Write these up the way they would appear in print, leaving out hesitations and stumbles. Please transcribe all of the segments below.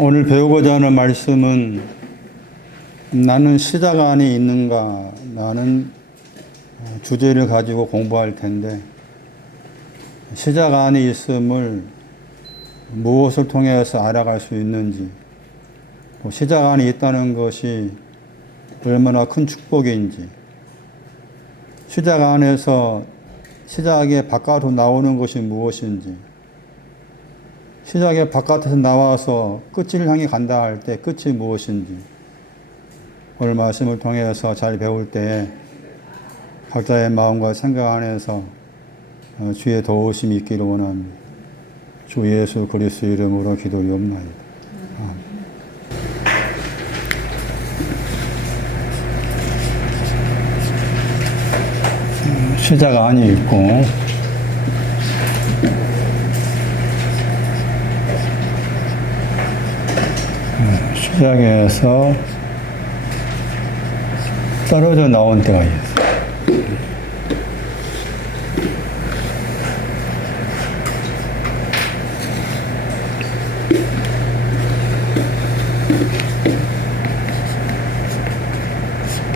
오늘 배우고자 하는 말씀은 나는 시작 안에 있는가? 라는 주제를 가지고 공부할 텐데, 시작 안에 있음을 무엇을 통해서 알아갈 수 있는지, 또 시작 안에 있다는 것이 얼마나 큰 축복인지, 시작 안에서 시작의 바깥으로 나오는 것이 무엇인지, 시작의 바깥에서 나와서 끝을 향해 간다 할 때 끝이 무엇인지, 오늘 말씀을 통해서 잘 배울 때에 각자의 마음과 생각 안에서 주의 도우심이 있기를 원합니다. 주 예수 그리스도 이름으로 기도리옵나이다. 시작 안이 있고, 시작에서 떨어져 나온 때가 있어요.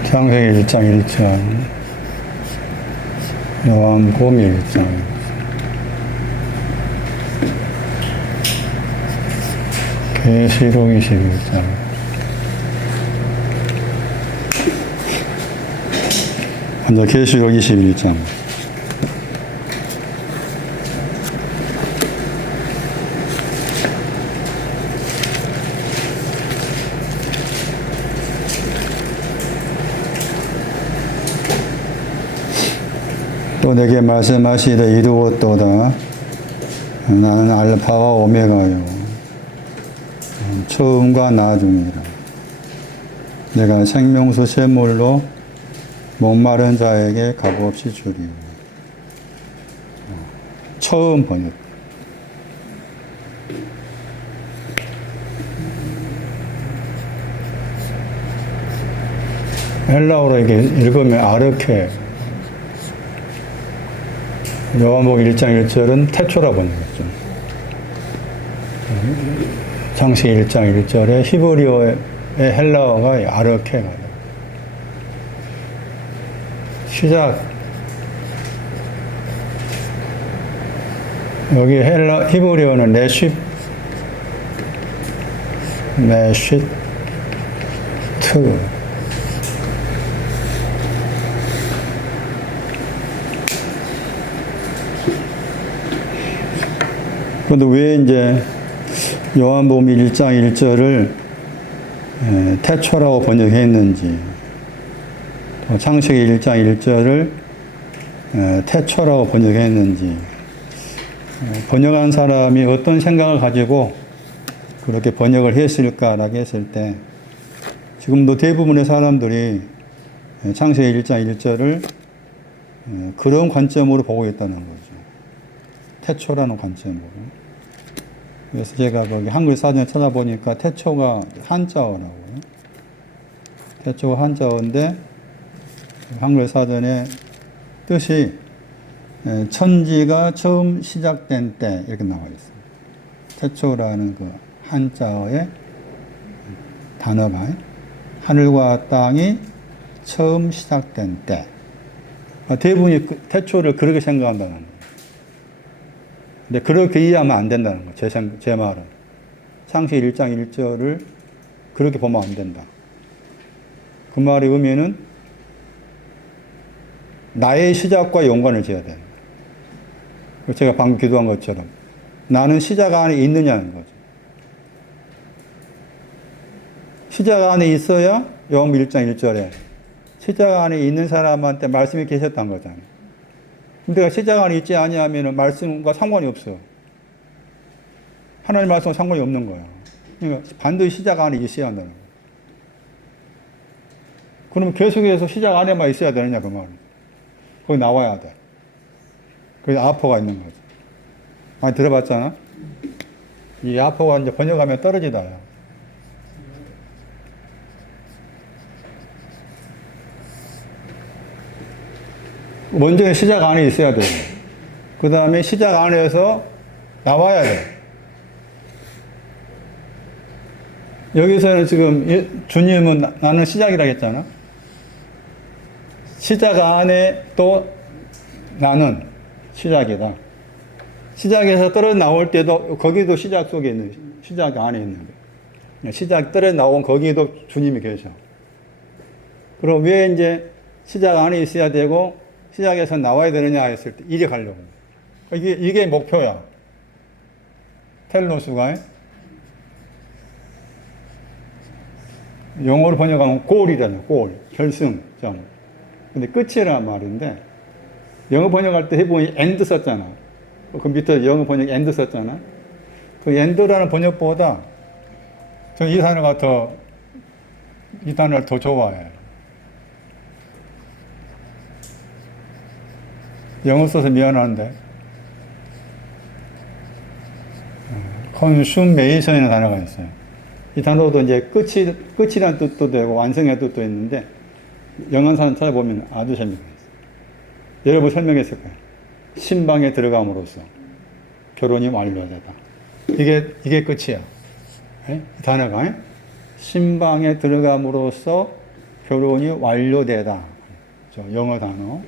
창세기 1장 1절, 요한복음 1장, 계시록 21장, 먼저 계시록 21장. 또 내게 말씀하시되 이루었도다. 나는 알파와 오메가요, 처음과 나중이라. 내가 생명수 샘물로 목마른 자에게 값없이 주리요. 처음 번역. 헬라어로 이렇게 읽으면 아르케. 요한복음 1장 1절은 태초라 번역했죠. 창세기 1장 1절에 히브리어의 헬라어가 아르케가 돼요. 시작. 여기 히브리어는 레시트, 그런데 왜 이제 요한복음 1장 1절을 태초라고 번역했는지, 또 창세기 1장 1절을 태초라고 번역했는지, 번역한 사람이 어떤 생각을 가지고 그렇게 번역을 했을까라고 했을 때, 지금도 대부분의 사람들이 창세기 1장 1절을 그런 관점으로 보고 있다는 거죠. 태초라는 관점으로. 그래서 제가 거기 한글 사전에 찾아보니까 태초가 한자어라고요. 태초가 한자어인데 한글 사전에 뜻이 천지가 처음 시작된 때 이렇게 나와 있어요. 태초라는 그 한자어의 단어가 하늘과 땅이 처음 시작된 때. 대부분이 태초를 그렇게 생각한다는 거예요. 근데 그렇게 이해하면 안 된다는 거예요. 제 말은. 창세기 1장 1절을 그렇게 보면 안 된다. 그 말의 의미는 나의 시작과 연관을 지어야 된다. 제가 방금 기도한 것처럼 나는 시작 안에 있느냐는 거죠. 시작 안에 있어야 요한복음 1장 1절에 시작 안에 있는 사람한테 말씀이 계셨다는 거잖아요. 근데 시작 안에 있지 아니하면 말씀과 상관이 없어. 하나님 말씀과 상관이 없는 거야. 그러니까 반드시 시작 안에 있어야 한다는 거야. 그러면 계속해서 시작 안에만 있어야 되느냐 그 말은. 거기 나와야 돼. 그래서 아포가 있는 거지. 많이 들어봤잖아? 이 아포가 이제 번역하면 떨어지다요. 먼저 시작 안에 있어야 돼요. 그 다음에 시작 안에서 나와야 돼. 여기서는 지금 주님은 나는 시작이라고 했잖아. 시작 안에 또 나는 시작이다. 시작에서 떨어져 나올 때도 거기도 시작 속에 있는, 시작 안에 있는 거예요. 시작 떨어져 나온 거기에도 주님이 계셔. 그럼 왜 이제 시작 안에 있어야 되고 시작에서 나와야 되느냐 했을 때 이리 가려고. 이게 목표야. 텔로스가. 영어로 번역하면 골이잖아요. 골. 결승점. 근데 끝이란 말인데 영어 번역할 때 해보니 엔드 썼잖아. 그 밑에 영어 번역 엔드 썼잖아. 그 엔드라는 번역보다 저는 이 단어를 더 좋아해요. 영어 써서 미안한데 consumation이라는 단어가 있어요. 이 단어도 이제 끝이라는 뜻도 되고 완성의 뜻도 있는데 영어사전 찾아보면 아주 재미가 있어요. 여러분 설명했을 거예요. 신방에 들어감으로써 결혼이 완료되다. 이게 끝이야. 이 단어가 신방에 들어감으로써 결혼이 완료되다. 영어 단어.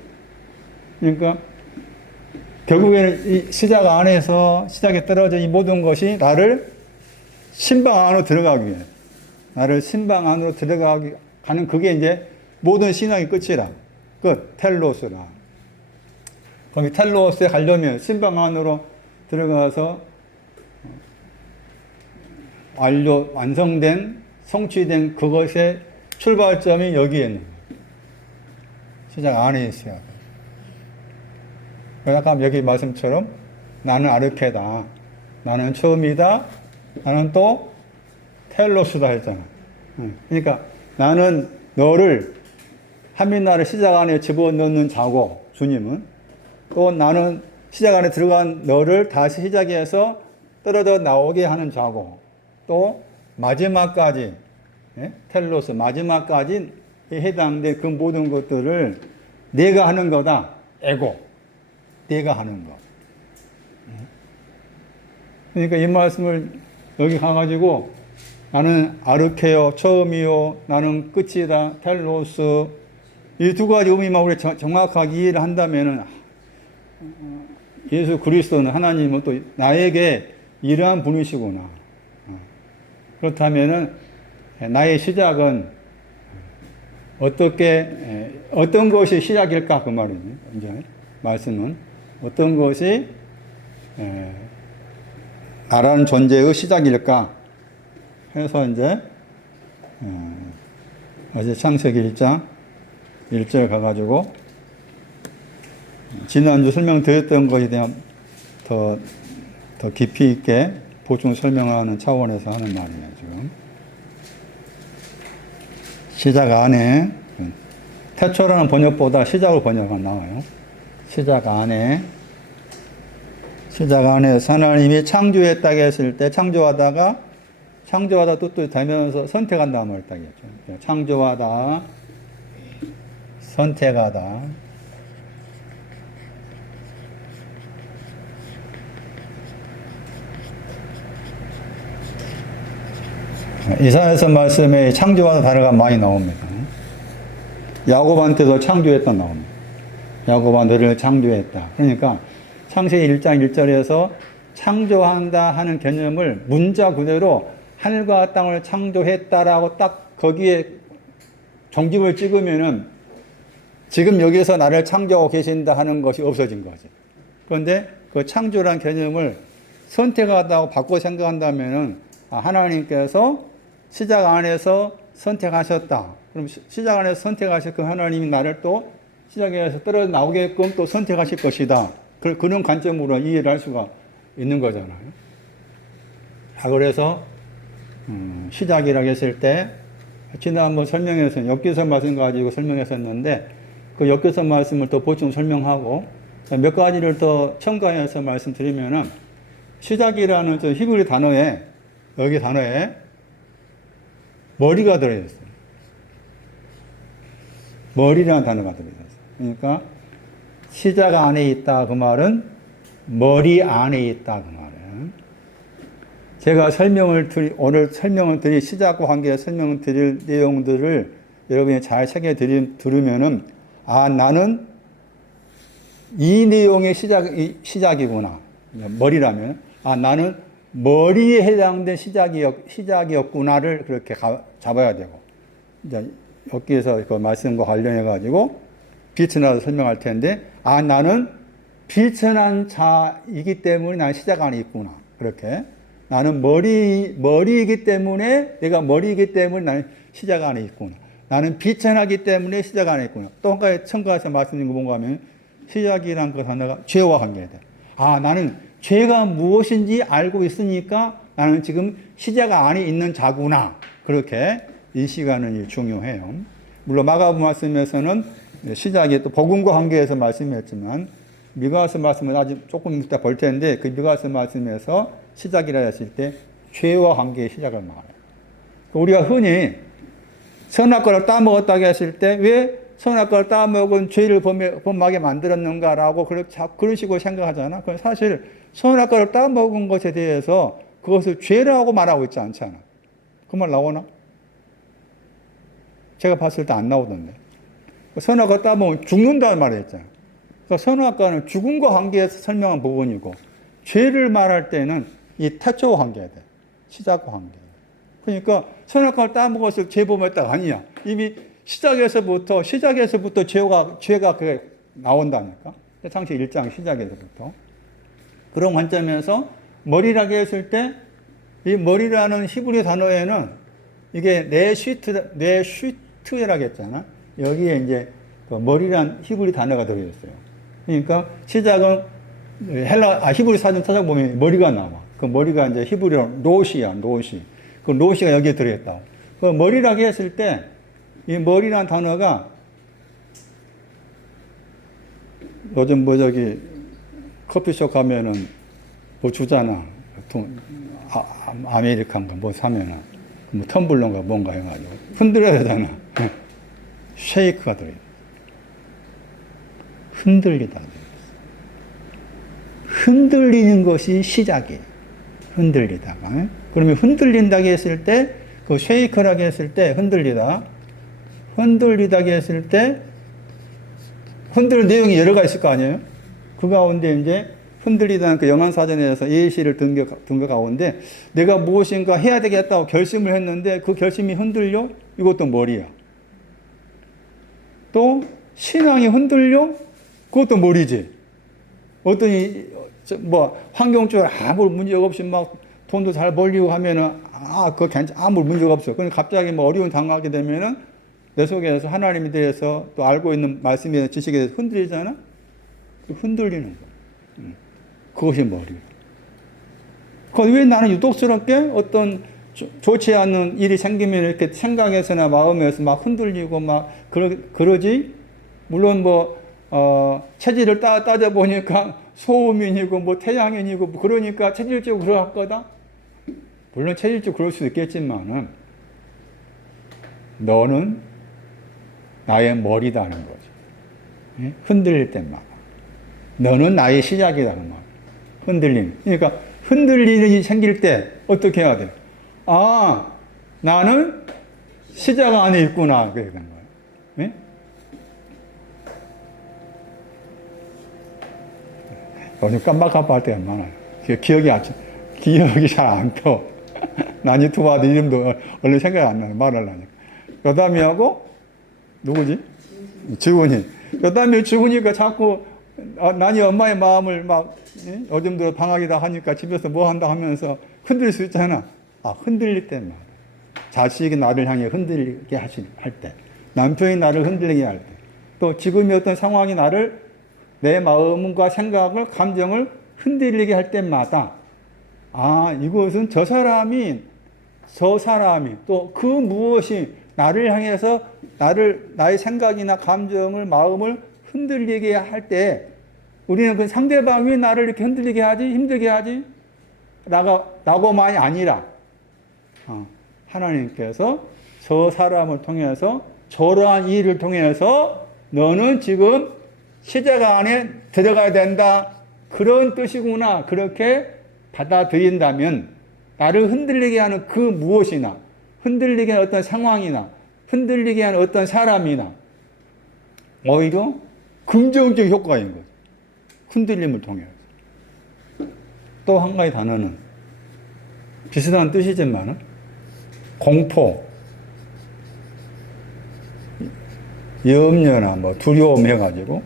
그러니까 결국에는 이 시작 안에서 시작에 떨어져 이 모든 것이 나를 신방 안으로 들어가기 위해 나를 신방 안으로 가는 그게 이제 모든 신앙의 끝이라. 끝. 텔로스라. 거기 텔로스에 가려면 신방 안으로 들어가서 완성된, 성취된 그것의 출발점이 여기에 있는 거예요. 시작 안에 있어야 돼요. 아까 여기 말씀처럼 나는 아르케다. 나는 처음이다. 나는 또 텔로스다 했잖아. 그러니까 나는 너를 하민나를 시작 안에 집어넣는 자고 주님은 또 나는 시작 안에 들어간 너를 다시 시작해서 떨어져 나오게 하는 자고 또 마지막까지 텔로스 마지막까지 해당된 그 모든 것들을 내가 하는 거다. 에고. 내가 하는 것. 그러니까 이 말씀을 여기 가가지고 나는 아르케요, 처음이요, 나는 끝이다, 텔로스 이 두 가지 의미만 우리 정확하게 이해를 한다면은 예수 그리스도는 하나님은 또 나에게 이러한 분이시구나. 그렇다면은 나의 시작은 어떤 것이 시작일까 그 말이지. 이제 말씀은 어떤 것이 나라는 존재의 시작일까 해서 이제 어제 창세기 1장 1절 가가지고 지난주 설명드렸던 것에 대한 더 깊이 있게 보충 설명하는 차원에서 하는 말이에요, 지금. 시작 안에, 태초라는 번역보다 시작을 번역하면 나와요. 시작 안에 하나님이 창조했다고 했을 때 창조하다 뜻도 되면서 선택한다 말을 딱 했죠. 창조하다, 선택하다. 이사야서 말씀에 창조하다 단어가 많이 나옵니다. 야곱한테도 창조했다 나옵니다. 야곱아 너를 창조했다. 그러니까 창세기 1장 1절에서 창조한다 하는 개념을 문자 그대로 하늘과 땅을 창조했다라고 딱 거기에 종집을 찍으면은 지금 여기서 나를 창조하고 계신다 하는 것이 없어진 거지. 그런데 그 창조란 개념을 선택하다고 바꿔 생각한다면은 하나님께서 시작 안에서 선택하셨다. 그럼 시작 안에서 선택하실 그 하나님이 나를 또 시작에서 떨어져 나오게끔 또 선택하실 것이다. 그런 관점으로 이해를 할 수가 있는 거잖아요. 그래서 시작이라고 했을 때 지난번 설명에서 엽기서 말씀 가지고 설명했었는데 그 엽기서 말씀을 또 보충 설명하고 몇 가지를 더 첨가해서 말씀드리면은 시작이라는 저 히브리 단어에 여기 단어에 머리가 들어있어요. 머리라는 단어가 들어있어요. 그러니까 시작 안에 있다 그 말은 머리 안에 있다 그 말은 제가 오늘 설명을 드릴, 시작과 관계에 설명을 드릴 내용들을 여러분이 잘 새겨 들으면은, 아, 나는 이 내용의 시작이구나. 머리라면, 아, 나는 머리에 해당된 시작이었구나를 그렇게 잡아야 되고, 이제 여기에서 그 말씀과 관련해가지고 비천하다 설명할 텐데, 아, 나는 비천한 자이기 때문에 난 시작 안에 있구나. 그렇게. 나는 머리이기 때문에, 내가 머리이기 때문에 나는 시작 안에 있구나. 나는 비천하기 때문에 시작 안에 있구나. 또 한 가지 첨가해서 말씀드린 거 뭔가 하면, 시작이란 그 단어가 죄와 관계돼. 아, 나는 죄가 무엇인지 알고 있으니까 나는 지금 시작 안에 있는 자구나. 그렇게 이 시간은 중요해요. 물론 마가복음 말씀에서는 시작이 또 복음과 관계해서 말씀했지만, 미가서 말씀은 아직 조금 이따 볼 텐데, 그 미가서 말씀에서 시작이라 했을 때 죄와 관계의 시작을 말해요. 우리가 흔히 선악과를 따먹었다고 했을 때 왜 선악과를 따먹은 죄를 범하게 만들었는가라고 그런 식으로 생각하잖아. 그건 사실 선악과를 따먹은 것에 대해서 그것을 죄라고 말하고 있지 않잖아. 그 말 나오나? 제가 봤을 때 안 나오던데. 선악과 따먹으면 죽는다는 말을 했잖아. 그러니까 선악과는 죽음과 관계에서 설명한 부분이고, 죄를 말할 때는 이 태초와 관계야 돼. 시작과 관계. 그러니까 선악과를 따먹어서 죄 범했다가 아니야. 이미 시작에서부터 죄가 그게 나온다니까. 창세기 1장 시작에서부터. 그런 관점에서 머리라고 했을 때, 이 머리라는 히브리 단어에는 이게 뇌슈트라고 했잖아. 여기에 이제 그 머리란 히브리 단어가 들어있어요. 그러니까 시작은 히브리 사전 찾아보면 머리가 나와. 그 머리가 이제 히브리로 로시야. 그 로시가 여기에 들어있다. 그 머리라고 했을 때, 이 머리란 단어가 요즘 커피숍 가면은 뭐 주잖아. 아메리칸가 뭐 사면은 뭐 텀블러인가 뭔가 해가지고 흔들어야 되잖아. 쉐이크가 들어있어. 흔들리다. 흔들리는 것이 시작이에요. 흔들리다가. 그러면 흔들린다고 했을 때, 그 쉐이크라고 했을 때 흔들리다고 했을 때, 흔들 내용이 여러 가지 있을 거 아니에요? 그 가운데 이제 흔들리다는 그 영한사전에서 예시를 든 거 가운데, 내가 무엇인가 해야 되겠다고 결심을 했는데 그 결심이 흔들려? 이것도 머리야. 또 신앙이 흔들려? 그것도 머리지. 어떤 환경적으로 아무 문제가 없이 막 돈도 잘 벌리고 하면은 그거 아무 문제가 없어. 그럼 갑자기 어려운 당하게 되면은 내 속에서 하나님에 대해서 또 알고 있는 말씀에 지식에 대해서 흔들리잖아? 흔들리는 거야. 그것이 머리야. 왜 나는 유독스럽게 어떤 좋지 않은 일이 생기면 이렇게 생각에서나 마음에서 막 흔들리고 막 그러지? 물론 체질을 따져보니까 소음인이고 태양인이고 그러니까 체질적으로 그럴 거다? 물론 체질적으로 그럴 수도 있겠지만은 너는 나의 머리다는 거죠. 흔들릴 때마다. 너는 나의 시작이라는 말. 흔들림. 그러니까 흔들리는 일이 생길 때 어떻게 해야 돼? 아, 나는 시작 안에 있구나. 그래 되는 거예요. 네? 요즘 깜빡깜빡할 때가 많아요. 기억이 잘 안 펴. 난 유튜브하던 이름도 얼른 생각이 안 나요. 말하려니까. 여담이하고, 누구지? 주은이. 여담이 주은이가 자꾸, 난이 엄마의 마음을 요즘 들어 방학이다 하니까 집에서 뭐 한다 하면서 흔들릴 수 있잖아. 흔들릴 때만. 자식이 나를 향해 흔들리게 할 때. 남편이 나를 흔들리게 할 때. 또 지금의 어떤 상황이 내 마음과 생각을, 감정을 흔들리게 할 때마다, 이것은 저 사람이, 또 그 무엇이 나를 향해서 나의 생각이나 감정을, 마음을 흔들리게 할 때, 우리는 그 상대방이 나를 이렇게 흔들리게 하지, 힘들게 하지, 라고만이 아니라, 하나님께서 저 사람을 통해서, 저러한 일을 통해서, 너는 지금 시작 안에 들어가야 된다. 그런 뜻이구나. 그렇게 받아들인다면 나를 흔들리게 하는 그 무엇이나, 흔들리게 하는 어떤 상황이나, 흔들리게 하는 어떤 사람이나, 오히려 긍정적 효과인 거죠. 흔들림을 통해서. 또 한 가지 단어는 비슷한 뜻이지만 공포, 염려나 뭐 두려움 해가지고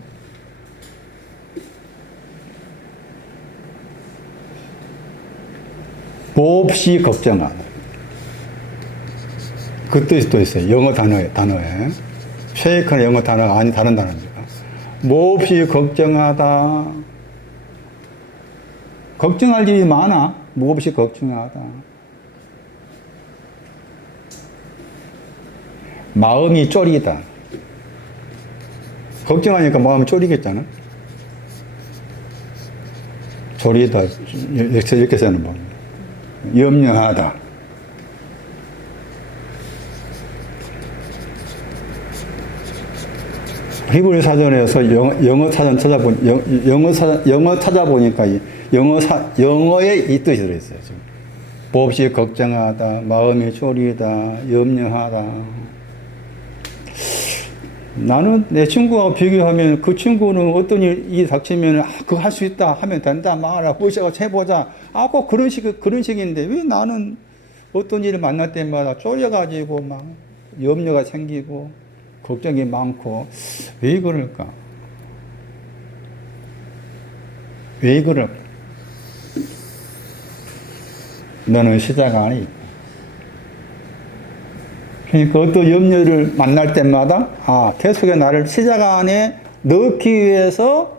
몹시 걱정하다. 그 뜻이 또 있어요. 영어 단어에. 쉐이크는 영어 단어가 아닌 다른 단어입니다. 몹시 걱정하다. 걱정할 일이 많아. 몹시 걱정하다. 마음이 쫄이다. 걱정하니까 마음이 쫄이겠잖아. 졸이다. 이렇게 쓰는 겁니다. 염려하다. 히브리 사전에서 영어 찾아보니까 영어에 이 뜻이 들어있어요. 지금. 몹시 걱정하다, 마음이 졸이다, 염려하다. 나는 내 친구하고 비교하면 그 친구는 어떤 일이 닥치면 그거 할 수 있다 하면 된다 말아 보자고 해보자 꼭 그런 식인데 왜 나는 어떤 일을 만날 때마다 쫄려가지고 막 염려가 생기고 걱정이 많고 왜 그럴까? 왜 그럴까? 너는 시작 안에 있다. 그러니까 어떤 염려를 만날 때마다 계속해 나를 시작 안에 넣기 위해서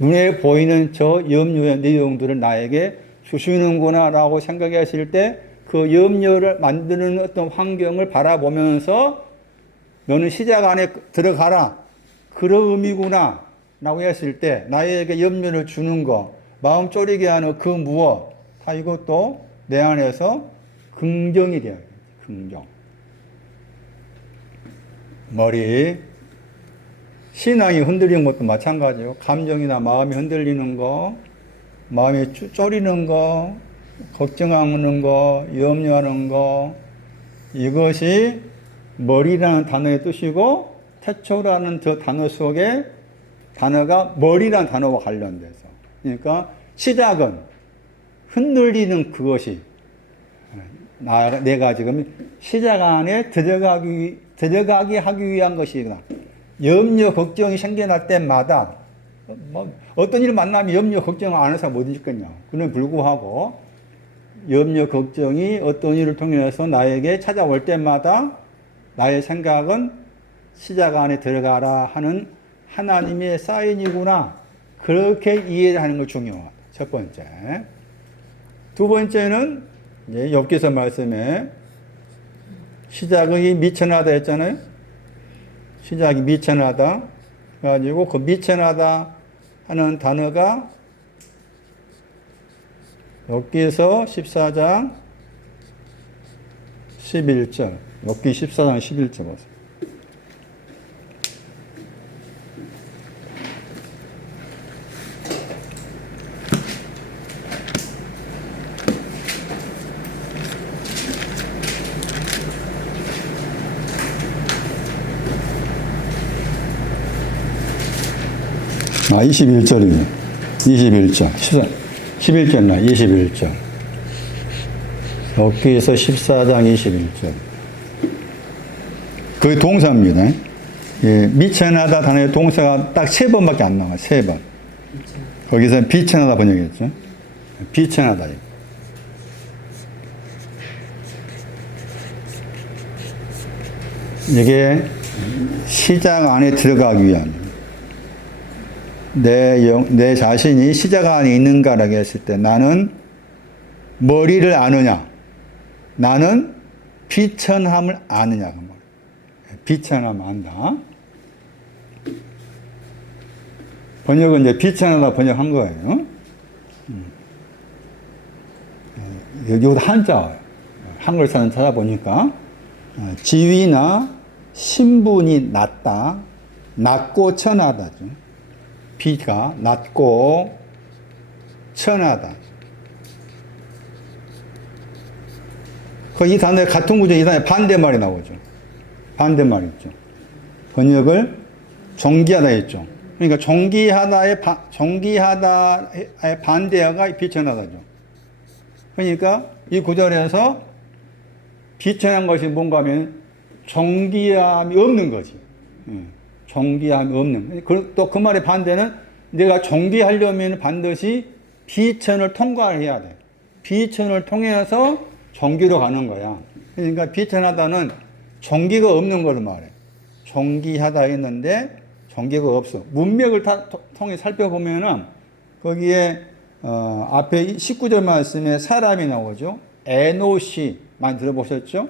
눈에 보이는 저 염려의 내용들을 나에게 주시는구나 라고 생각하실 때 그 염려를 만드는 어떤 환경을 바라보면서 너는 시작 안에 들어가라. 그런 의미구나 라고 했을 때 나에게 염려를 주는 거, 마음 졸이게 하는 그 무엇, 다 이것도 내 안에서 긍정이 돼야 돼. 긍정. 머리, 신앙이 흔들리는 것도 마찬가지요. 감정이나 마음이 흔들리는 거, 마음이 쫄이는 거, 걱정하는 거, 염려하는 거, 이것이 머리라는 단어의 뜻이고 태초라는 저 단어 속에 단어가 머리라는 단어와 관련돼서 그러니까 시작은 흔들리는 그것이 내가 지금 시작 안에 들어가게 하기 위한 것이구나. 염려, 걱정이 생겨날 때마다 어떤 일을 만나면 염려, 걱정을 안 해서 못 있겠냐. 그는 불구하고 염려, 걱정이 어떤 일을 통해서 나에게 찾아올 때마다 나의 생각은 시작 안에 들어가라 하는 하나님의 사인이구나. 그렇게 이해하는 거 중요하다. 첫 번째. 두 번째는 욥기서 말씀에 시작이 미천하다 했잖아요. 시작이 미천하다. 그래가지고 그 미천하다 하는 단어가 욥기서 14장 11절. 욥기 14장 11절 보세요. 아, 21절이에요. 21절. 11절나 21절. 욥기서 14장 21절. 그게 동사입니다. 예, 미천하다 단어의 동사가 딱 3번밖에 안 나와요. 3번. 거기서 비천하다 번역했죠. 비천하다. 이게 시작 안에 들어가기 위한 내 자신이 시작 안에 있는가라고 했을 때 나는 머리를 아느냐? 나는 비천함을 아느냐? 비천함을 안다. 번역은 이제 비천하다 번역한 거예요. 여기도 한자, 한글사는 찾아보니까 지위나 신분이 낮다, 낮고 천하다죠. 비가 낮고 천하다. 이 단어의 같은 구조, 이 단어의 반대말이 나오죠. 반대말이 있죠. 번역을 정기하다 했죠. 그러니까 정기하다의 반대어가 비천하다죠. 그러니까 이 구절에서 비천한 것이 뭔가 하면 정기함이 없는 거지. 정기함이 없는. 또 그 말의 반대는 내가 정기하려면 반드시 비천을 통과해야 돼. 비천을 통해서 정기로 가는 거야. 그러니까 비천하다는 정기가 없는 걸 말해. 정기하다 했는데 정기가 없어. 문맥을 통해 살펴보면은 거기에 앞에 19절 말씀에 사람이 나오죠. 에노시 많이 들어보셨죠?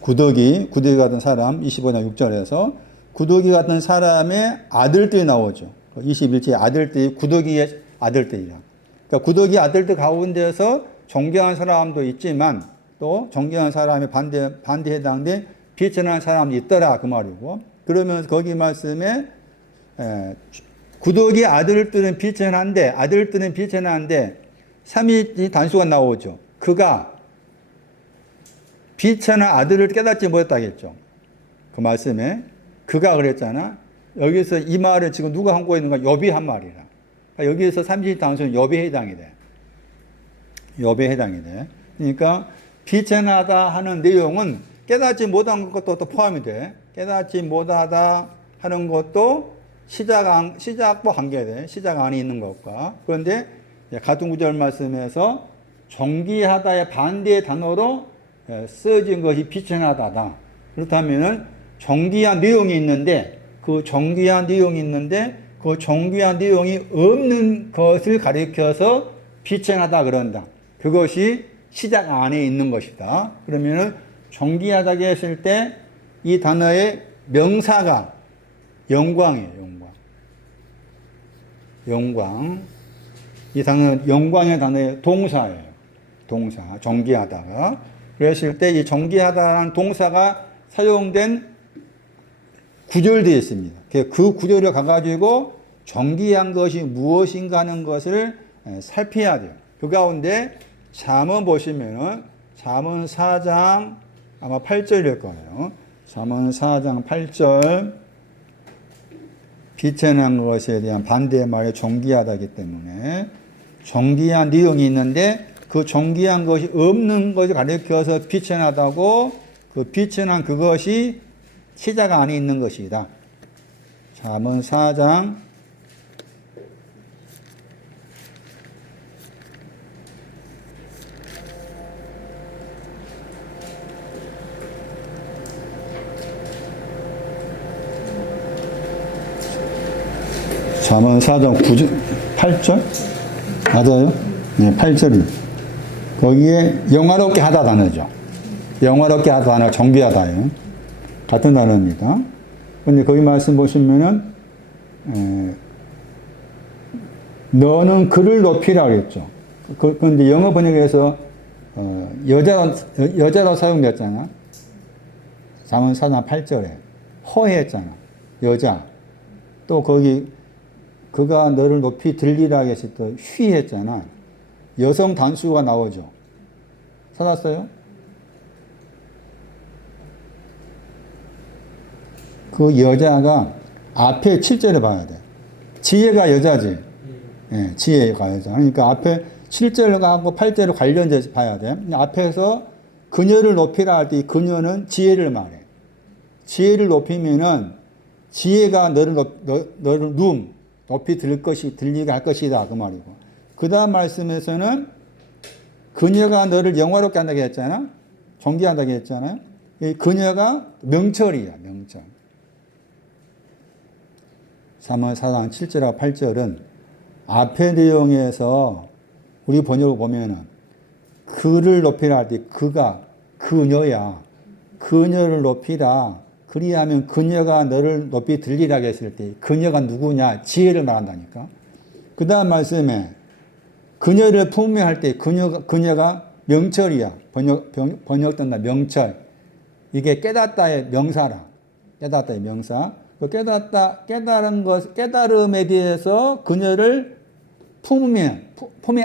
구더기 같은 사람 25장 6절에서 구더기 같은 사람의 아들들이 나오죠. 21절에 아들들이 구더기의 아들들이라. 그러니까 구더기 아들들 가운데서 정결한 사람도 있지만 또 정결한 사람의 반대에 해당된 비천한 사람이 있더라 그 말이고, 그러면서 거기 말씀에 구더기 아들들은 비천한데 3위 단수가 나오죠. 그가 비천한 아들을 깨닫지 못했다겠죠. 그 말씀에 그가 그랬잖아. 여기서 이 말을 지금 누가 함고 있는가? 욥이 한 말이라. 그러니까 여기에서 3위 단수는 욥에 해당이 돼. 욥에 해당이 돼. 그러니까 비천하다 하는 내용은 깨닫지 못한 것도 또 포함이 돼. 깨닫지 못하다 하는 것도 시작과 관계돼. 시작 안에 있는 것과. 그런데 같은 구절 말씀에서 정기하다의 반대의 단어로 쓰여진 것이 비천하다다. 그렇다면은 정기한 내용이 있는데 그 정기한 내용이 없는 것을 가리켜서 비천하다 그런다. 그것이 시작 안에 있는 것이다. 그러면은 정기하다게 했을 때 이 단어의 명사가 영광이에요. 영광. 이 단어는 영광의 단어의 동사예요. 동사. 정기하다가. 그랬을 때 이 정기하다라는 동사가 사용된 구절되어 있습니다. 그 구절을 가가지고 정기한 것이 무엇인가 하는 것을 살펴야 돼요. 그 가운데 잠언 보시면은 잠언 4장 아마 8절일 거예요. 잠언 4장 8절. 비천한 것에 대한 반대의 말이 정기하다기 때문에 정기한 내용이 있는데 그 정기한 것이 없는 것을 가리켜서 비천하다고, 그 비천한 그것이 시작 안에 있는 것이다. 잠언 4장 9절, 8절? 맞아요? 네, 8절이. 거기에 영화롭게 하다 단어죠. 영화롭게 하다 단어, 정비하다요. 같은 단어입니다. 근데 거기 말씀 보시면은, 너는 그를 높이라 그랬죠. 그런데 영어 번역에서, 여자로 사용됐잖아. 잠언 4장 8절에. 허했잖아. 여자. 또 거기, 그가 너를 높이 들리라 했을 때 휘했잖아. 여성 단수가 나오죠. 찾았어요? 그 여자가 앞에 7절에 봐야 돼. 지혜가 여자지. 예, 지혜가 여자. 그러니까 앞에 7절하고 8절을 관련돼서 봐야 돼. 앞에서 그녀를 높이라 할 때 이 그녀는 지혜를 말해. 지혜를 높이면은 지혜가 너를 높이 들리게 할 것이다. 그 말이고. 그 다음 말씀에서는 그녀가 너를 영화롭게 한다고 했잖아. 존귀한다고 했잖아요. 이 그녀가 명철이야. 명철. 잠언 4장 7절하고 8절은 앞의 내용에서 우리 번역을 보면은 그를 높이라 할 때 그가 그녀야. 그녀를 높이라. 그리하면 그녀가 너를 높이 들리라 했을 때 그녀가 누구냐? 지혜를 말한다니까. 그 다음 말씀에 그녀를 품에 할 때 그녀가 명철이야. 번역된다. 명철. 이게 깨닫다의 명사라. 깨닫다의 명사. 그 깨달음에 대해서 그녀를 품에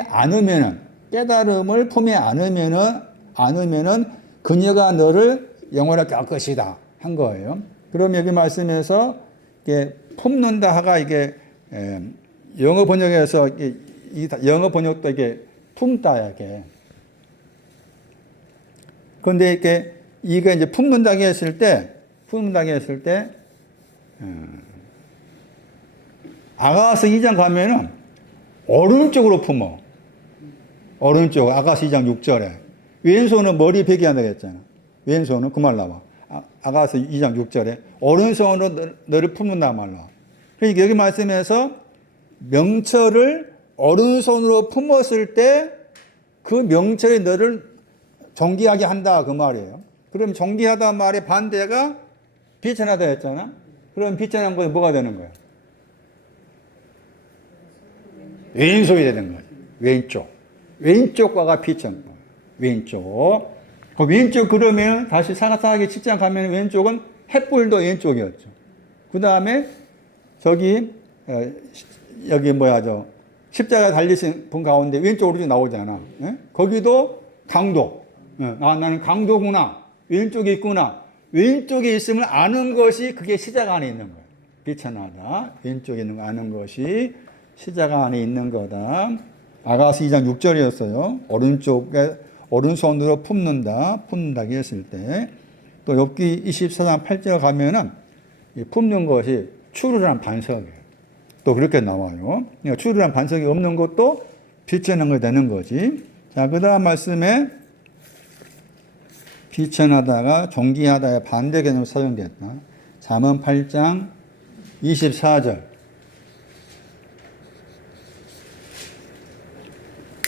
안으면은 깨달음을 품에 안으면은 그녀가 너를 영원하게 할 것이다 한 거예요. 그럼 여기 말씀에서 이게 품는다 하가 이게 영어 번역에서 영어 번역도 이게 품다 이게. 그런데 이게 이제 품는다고 했을 때 아가서 2장 가면은 오른쪽으로 품어. 오른쪽 아가서 2장 6절에 왼손은 머리 베게 한다고 했잖아. 왼손은 그 말 나와. 아가서 2장 6절에 오른손으로 너를 품는다 말 나와. 그러니까 여기 말씀에서 명철을 오른손으로 품었을 때 그 명철이 너를 존귀하게 한다 그 말이에요. 그럼 존귀하다 말의 반대가 비천하다 했잖아. 그럼 비천한 건 뭐가 되는 거야? 왼손이 되는 거지. 왼쪽. 왼쪽과가 비천. 왼쪽. 그 왼쪽 그러면 다시 사사기 7장 가면 왼쪽은 햇불도 왼쪽이었죠. 그 다음에 여기 십자가 달리신 분 가운데 왼쪽으로 나오잖아. 예? 거기도 강도. 나는 강도구나. 왼쪽에 있구나. 왼쪽에 있음을 아는 것이 그게 시작 안에 있는 거야. 비천하다. 왼쪽에 있는 거 아는 것이 시작 안에 있는 거다. 아가서 2장 6절이었어요. 오른손으로 품는다고 했을 때. 또 욥기 24장 8절 가면은 품는 것이 추르란 반석이에요. 또 그렇게 나와요. 그러니까 추르란 반석이 없는 것도 비천한 거 되는 거지. 자, 그 다음 말씀에 비천하다가 존귀하다의 반대 개념으로 사용됐다. 잠언 8장 24절.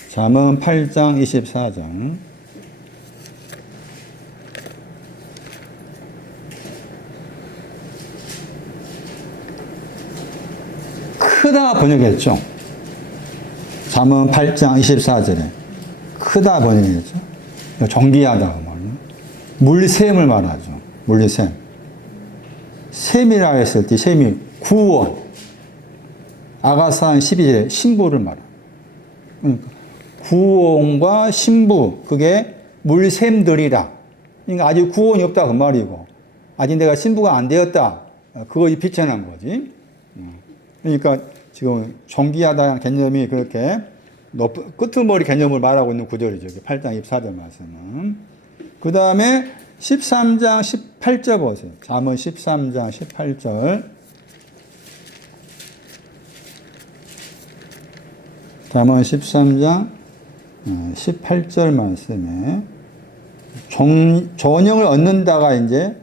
잠언 8장 24절. 크다 번역했죠. 잠언 8장 24절에 크다 번역했죠. 존귀하다 말이에요. 물샘을 말하죠. 물샘. 샘이라 했을 때 샘이 구원. 아가상 12절에 신부를 말합니다. 그러니까 구원과 신부 그게 물샘들이라. 그러니까 아직 구원이 없다 그 말이고 아직 내가 신부가 안 되었다. 그거 비천한 거지. 그러니까 지금 존귀하다는 개념이 그렇게 끄트머리 개념을 말하고 있는 구절이죠. 8장 24절 말씀은. 그 다음에 13장 18절 보세요. 잠언 13장 18절. 잠언 13장 18절 말씀에 존영을 얻는다가 이제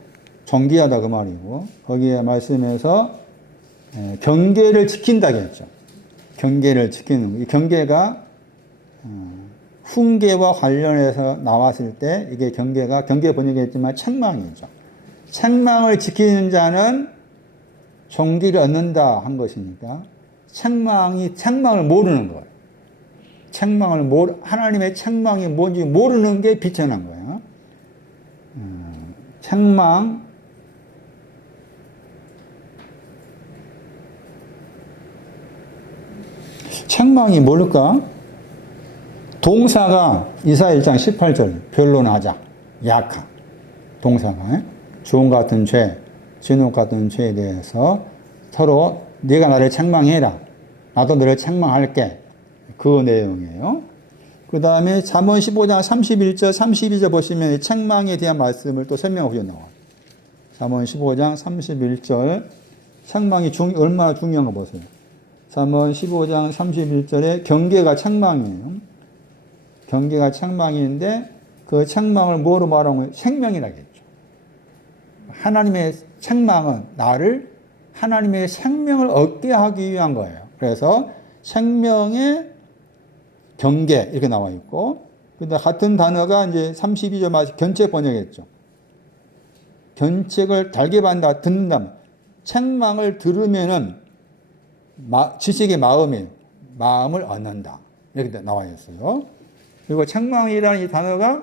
존귀하다 그 말이고 거기에 말씀에서 경계를 지킨다고 했죠. 경계를 지키는 거. 이 경계가 훈계와 관련해서 나왔을 때 이게 경계가 경계 번역했지만 책망이죠. 책망을 지키는 자는 존귀를 얻는다 한 것이니까 책망을 모르는 거예요. 하나님의 책망이 뭔지 모르는 게 비천한 거예요. 책망이 뭘까? 동사가 이사야 1장 18절 변론하자 약한 동사가 주홍 같은 죄, 진옥 같은 죄에 대해서 서로 네가 나를 책망해라. 나도 너를 책망할게. 그 내용이에요. 그 다음에 잠언 15장 31절 32절 보시면 책망에 대한 말씀을 또 설명하고 나와요. 잠언 15장 31절 책망이 얼마나 중요한 거 보세요. 잠언 15장 31절에 경계가 책망이에요. 경계가 책망인데 그 책망을 뭐로 말하는 거예요? 생명이라겠죠. 하나님의 책망은 나를 하나님의 생명을 얻게 하기 위한 거예요. 그래서 생명의 경계 이렇게 나와 있고 근데 같은 단어가 이제 32절 말씀 견책 번역했죠. 견책을 달게 받는다 듣는다. 책망을 들으면은 지식의 마음을 얻는다. 이렇게 나와 있어요. 그리고 책망이라는 이 단어가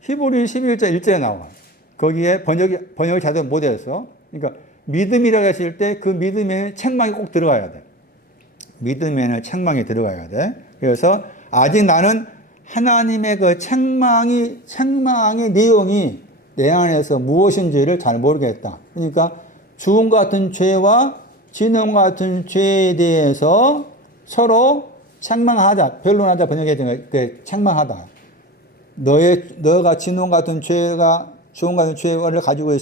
히브리 11장 1절에 나와요. 거기에 번역이 자주 못해서 그러니까 믿음이라고 했을 때 그 믿음에는 책망이 꼭 들어가야 돼. 믿음에는 책망이 들어가야 돼. 그래서 아직 나는 하나님의 그 책망의 내용이 내 안에서 무엇인지를 잘 모르겠다. 그러니까 죽음 같은 죄와 진노 같은 죄에 대해서 서로 책망하자, 변론하자 번역해 그 책망하다. 너가 진노 같은 죄가 죽음 같은 죄를 가지고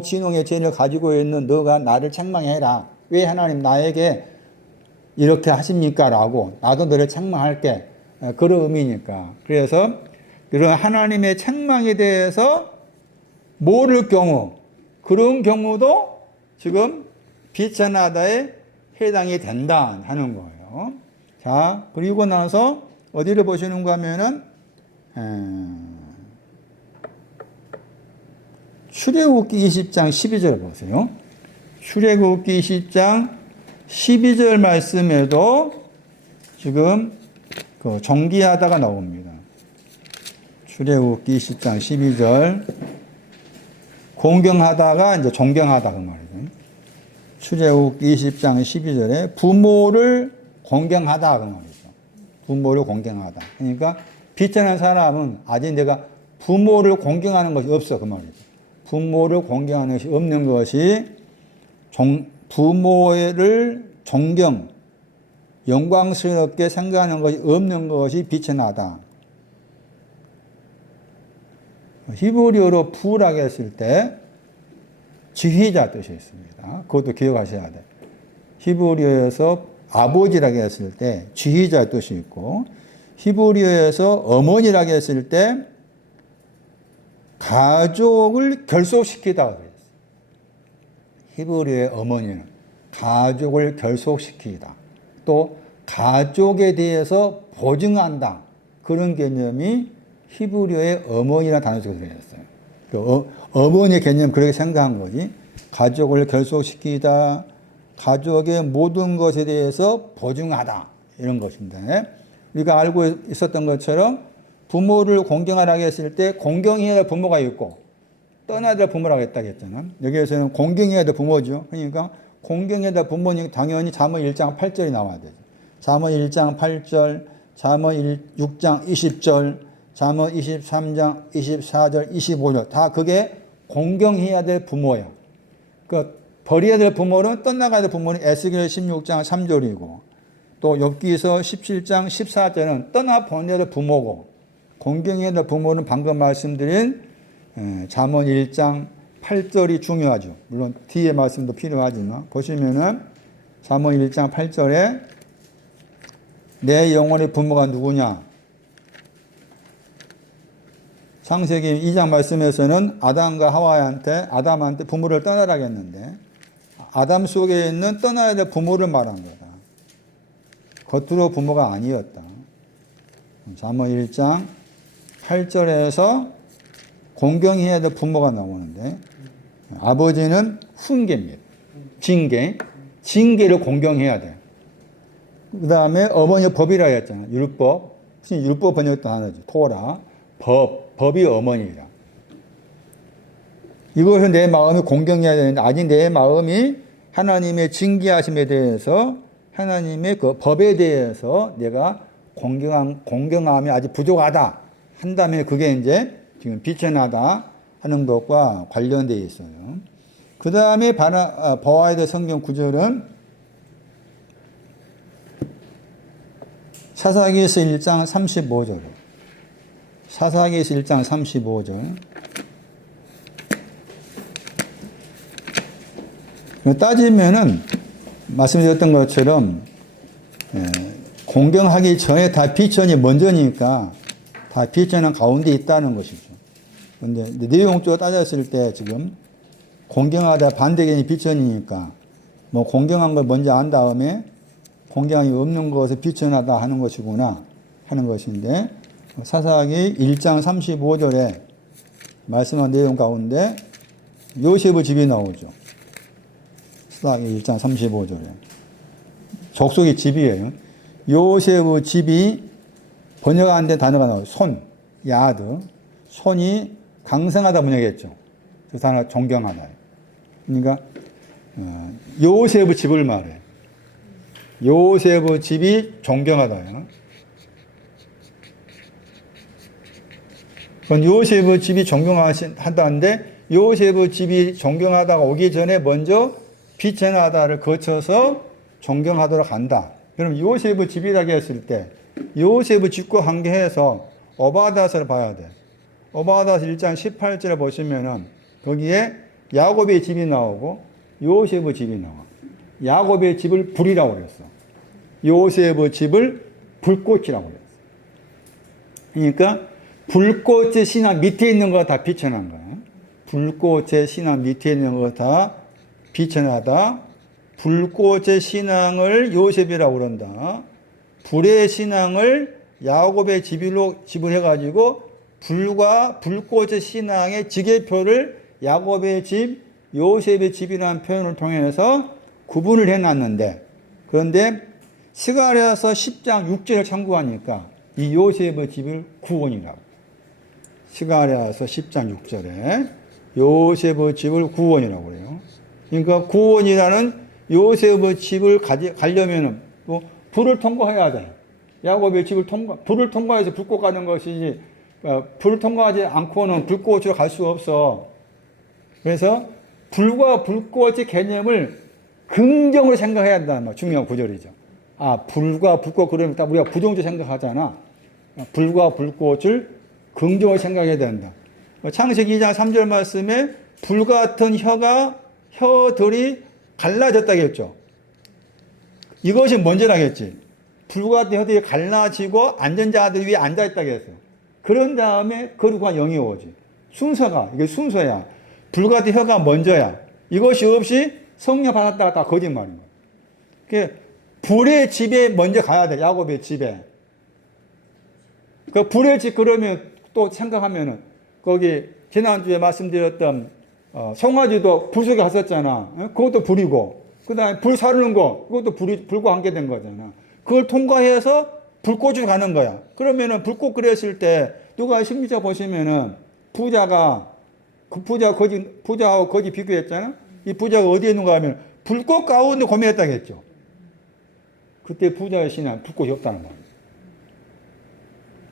진노의 죄를 가지고 있는 너가 나를 책망해라. 왜 하나님 나에게 이렇게 하십니까? 라고 나도 너를 책망할게. 그런 의미니까. 그래서 이런 하나님의 책망에 대해서 모를 경우, 그런 경우도 지금 비천하다에 해당이 된다 하는 거예요. 자, 그리고 나서 어디를 보시는가 하면은 출애굽기 20장 12절 보세요. 출애굽기 20장 12절 말씀에도 지금 그 정기하다가 나옵니다. 출애굽기 20장 12절 공경하다가 이제 존경하다 그 말이죠. 출애굽기 20장 12절에 부모를 공경하다 그 말이죠. 부모를 공경하다. 그러니까 비천한 사람은 아직 내가 부모를 공경하는 것이 없어 그 말이죠. 부모를 공경하는 것이 없는 것이 부모를 존경, 영광스럽게 생각하는 것이 없는 것이 비천하다. 히브리어로 부라고 했을 때 지휘자 뜻이 있습니다. 그것도 기억하셔야 돼요. 히브리어에서 아버지라고 했을 때 지휘자 뜻이 있고 히브리어에서 어머니라고 했을 때 가족을 결속시키다 그랬어요. 히브리어의 어머니는 가족을 결속시키다. 또 가족에 대해서 보증한다. 그런 개념이 히브리어의 어머니라는 단어 속에 들어있어요. 어머니의 개념 그렇게 생각한 거지. 가족을 결속시키다. 가족의 모든 것에 대해서 보증하다. 이런 것인데 우리가 알고 있었던 것처럼 부모를 공경하라고 했을 때 공경해야 될 부모가 있고 떠나야 될 부모라고 했다고 했잖아. 여기에서는 공경해야 될 부모죠. 그러니까 공경해야 될 부모는 당연히 잠언 1장 8절이 나와야 되죠. 잠언 1장 8절, 잠언 6장 20절, 잠언 23장 24절, 25절 다 그게 공경해야 될 부모야. 그 버려야 될 부모는 떠나가야 될 부모는 에스겔 16장 3절이고 또 욥기서 17장 14절은 떠나 보내야 될 부모고 공경해야 될 부모는 방금 말씀드린 잠언 1장 8절이 중요하죠. 물론 뒤에 말씀도 필요하지만 보시면은 잠언 1장 8절에 내 영혼의 부모가 누구냐? 창세기 2장 말씀에서는 아담한테 부모를 떠나라고 했는데 아담 속에 있는 떠나야 될 부모를 말한 거다. 겉으로 부모가 아니었다. 잠언 1장 8절에서 공경해야 될 부모가 나오는데 아버지는 훈계입니다. 징계를 공경해야 돼. 그 다음에 어머니 법이라 했잖아. 율법. 율법 번역도 하나죠. 토라. 법이 어머니라. 이것을 내 마음이 공경해야 되는데 아직 내 마음이 하나님의 징계하심에 대해서 하나님의 그 법에 대해서 내가 공경함이 아직 부족하다 한다면 그게 이제 지금 비천하다 하는 것과 관련되어 있어요. 그 다음에 봐야 될 성경 구절은 사사기에서 1장 35절. 사사기에서 1장 35절. 따지면은 말씀드렸던 것처럼 공경하기 전에 다 비천이 먼저니까 다 비천은 가운데 있다는 것이죠. 그런데 내용적으로 따졌을 때 지금 공경하다 반대견이 비천이니까 뭐 공경한 걸 먼저 안 다음에 공경이 없는 것을 비천하다 하는 것이구나 하는 것인데 사사기 1장 35절에 말씀한 내용 가운데 요셉의 집이 나오죠. 사사기 1장 35절에 족속의 집이에요. 요셉의 집이 번역 안 된 단어가 나와요. 야드. 손이 강성하다 번역했죠. 그 단어 존경하다. 그러니까 요셉의 집을 말해. 요셉의 집이 존경하다. 그건 요셉의 집이 존경한다는데 요셉의 집이 존경하다가 오기 전에 먼저 비천하다를 거쳐서 존경하도록 한다. 그럼 요셉의 집이라고 했을 때 요셉의 집과 관계해서 오바다서를 봐야 돼. 오바다서 1장 18절에 보시면은 거기에 야곱의 집이 나오고 요셉의 집이 나와. 야곱의 집을 불이라고 그랬어. 요셉의 집을 불꽃이라고 그랬어. 그러니까 불꽃의 신앙 밑에 있는 거 다 비천한 거야. 불꽃의 신앙 밑에 있는 거 다 비천하다. 불꽃의 신앙을 요셉이라고 그런다. 불의 신앙을 야곱의 집으로 해가지고 불과 불꽃의 신앙의 지계표를 야곱의 집, 요셉의 집이라는 표현을 통해서 구분을 해놨는데, 그런데 스가랴서 10장 6절을 참고하니까 이 요셉의 집을 구원이라고. 스가랴서 10장 6절에 요셉의 집을 구원이라고 그래요. 그러니까 구원이라는 요셉의 집을 가려면은 또 불을 통과해야 돼. 야곱의 집을 불을 통과해서 불꽃 가는 것이지, 불을 통과하지 않고는 불꽃으로 갈 수 없어. 그래서 불과 불꽃의 개념을 긍정으로 생각해야 한다는 말, 중요한 구절이죠. 아, 불과 불꽃, 그러면 딱 우리가 부정적으로 생각하잖아. 불과 불꽃을 긍정으로 생각해야 된다. 창세기 2장 3절 말씀에 불 같은 혀들이 갈라졌다고 했죠. 이것이 먼저라겠지. 불 같은 혀들이 갈라지고 앉은 자들 위에 앉아있다고 했어요. 그런 다음에 거룩한 영이 오지. 순서가, 이게 순서야. 불 같은 혀가 먼저야. 이것이 없이 성령 받았다가 다 거짓말인 거야. 불의 집에 먼저 가야 돼. 야곱의 집에. 그 불의 집 그러면 또 생각하면은 거기 지난주에 말씀드렸던 송아지도 불 속에 갔었잖아. 그것도 불이고, 그 다음에 불 사르는 거, 그것도 불과 관계된 거잖아. 그걸 통과해서 불꽃으로 가는 거야. 그러면은 불꽃 그랬을 때 누가 심리적 보시면은 부자가, 그 부자하고 거기 비교했잖아. 이 부자가 어디에 있는가 하면 불꽃 가운데 고민했다고 했죠. 그때 부자의 신앙 불꽃이 없다는 말이야.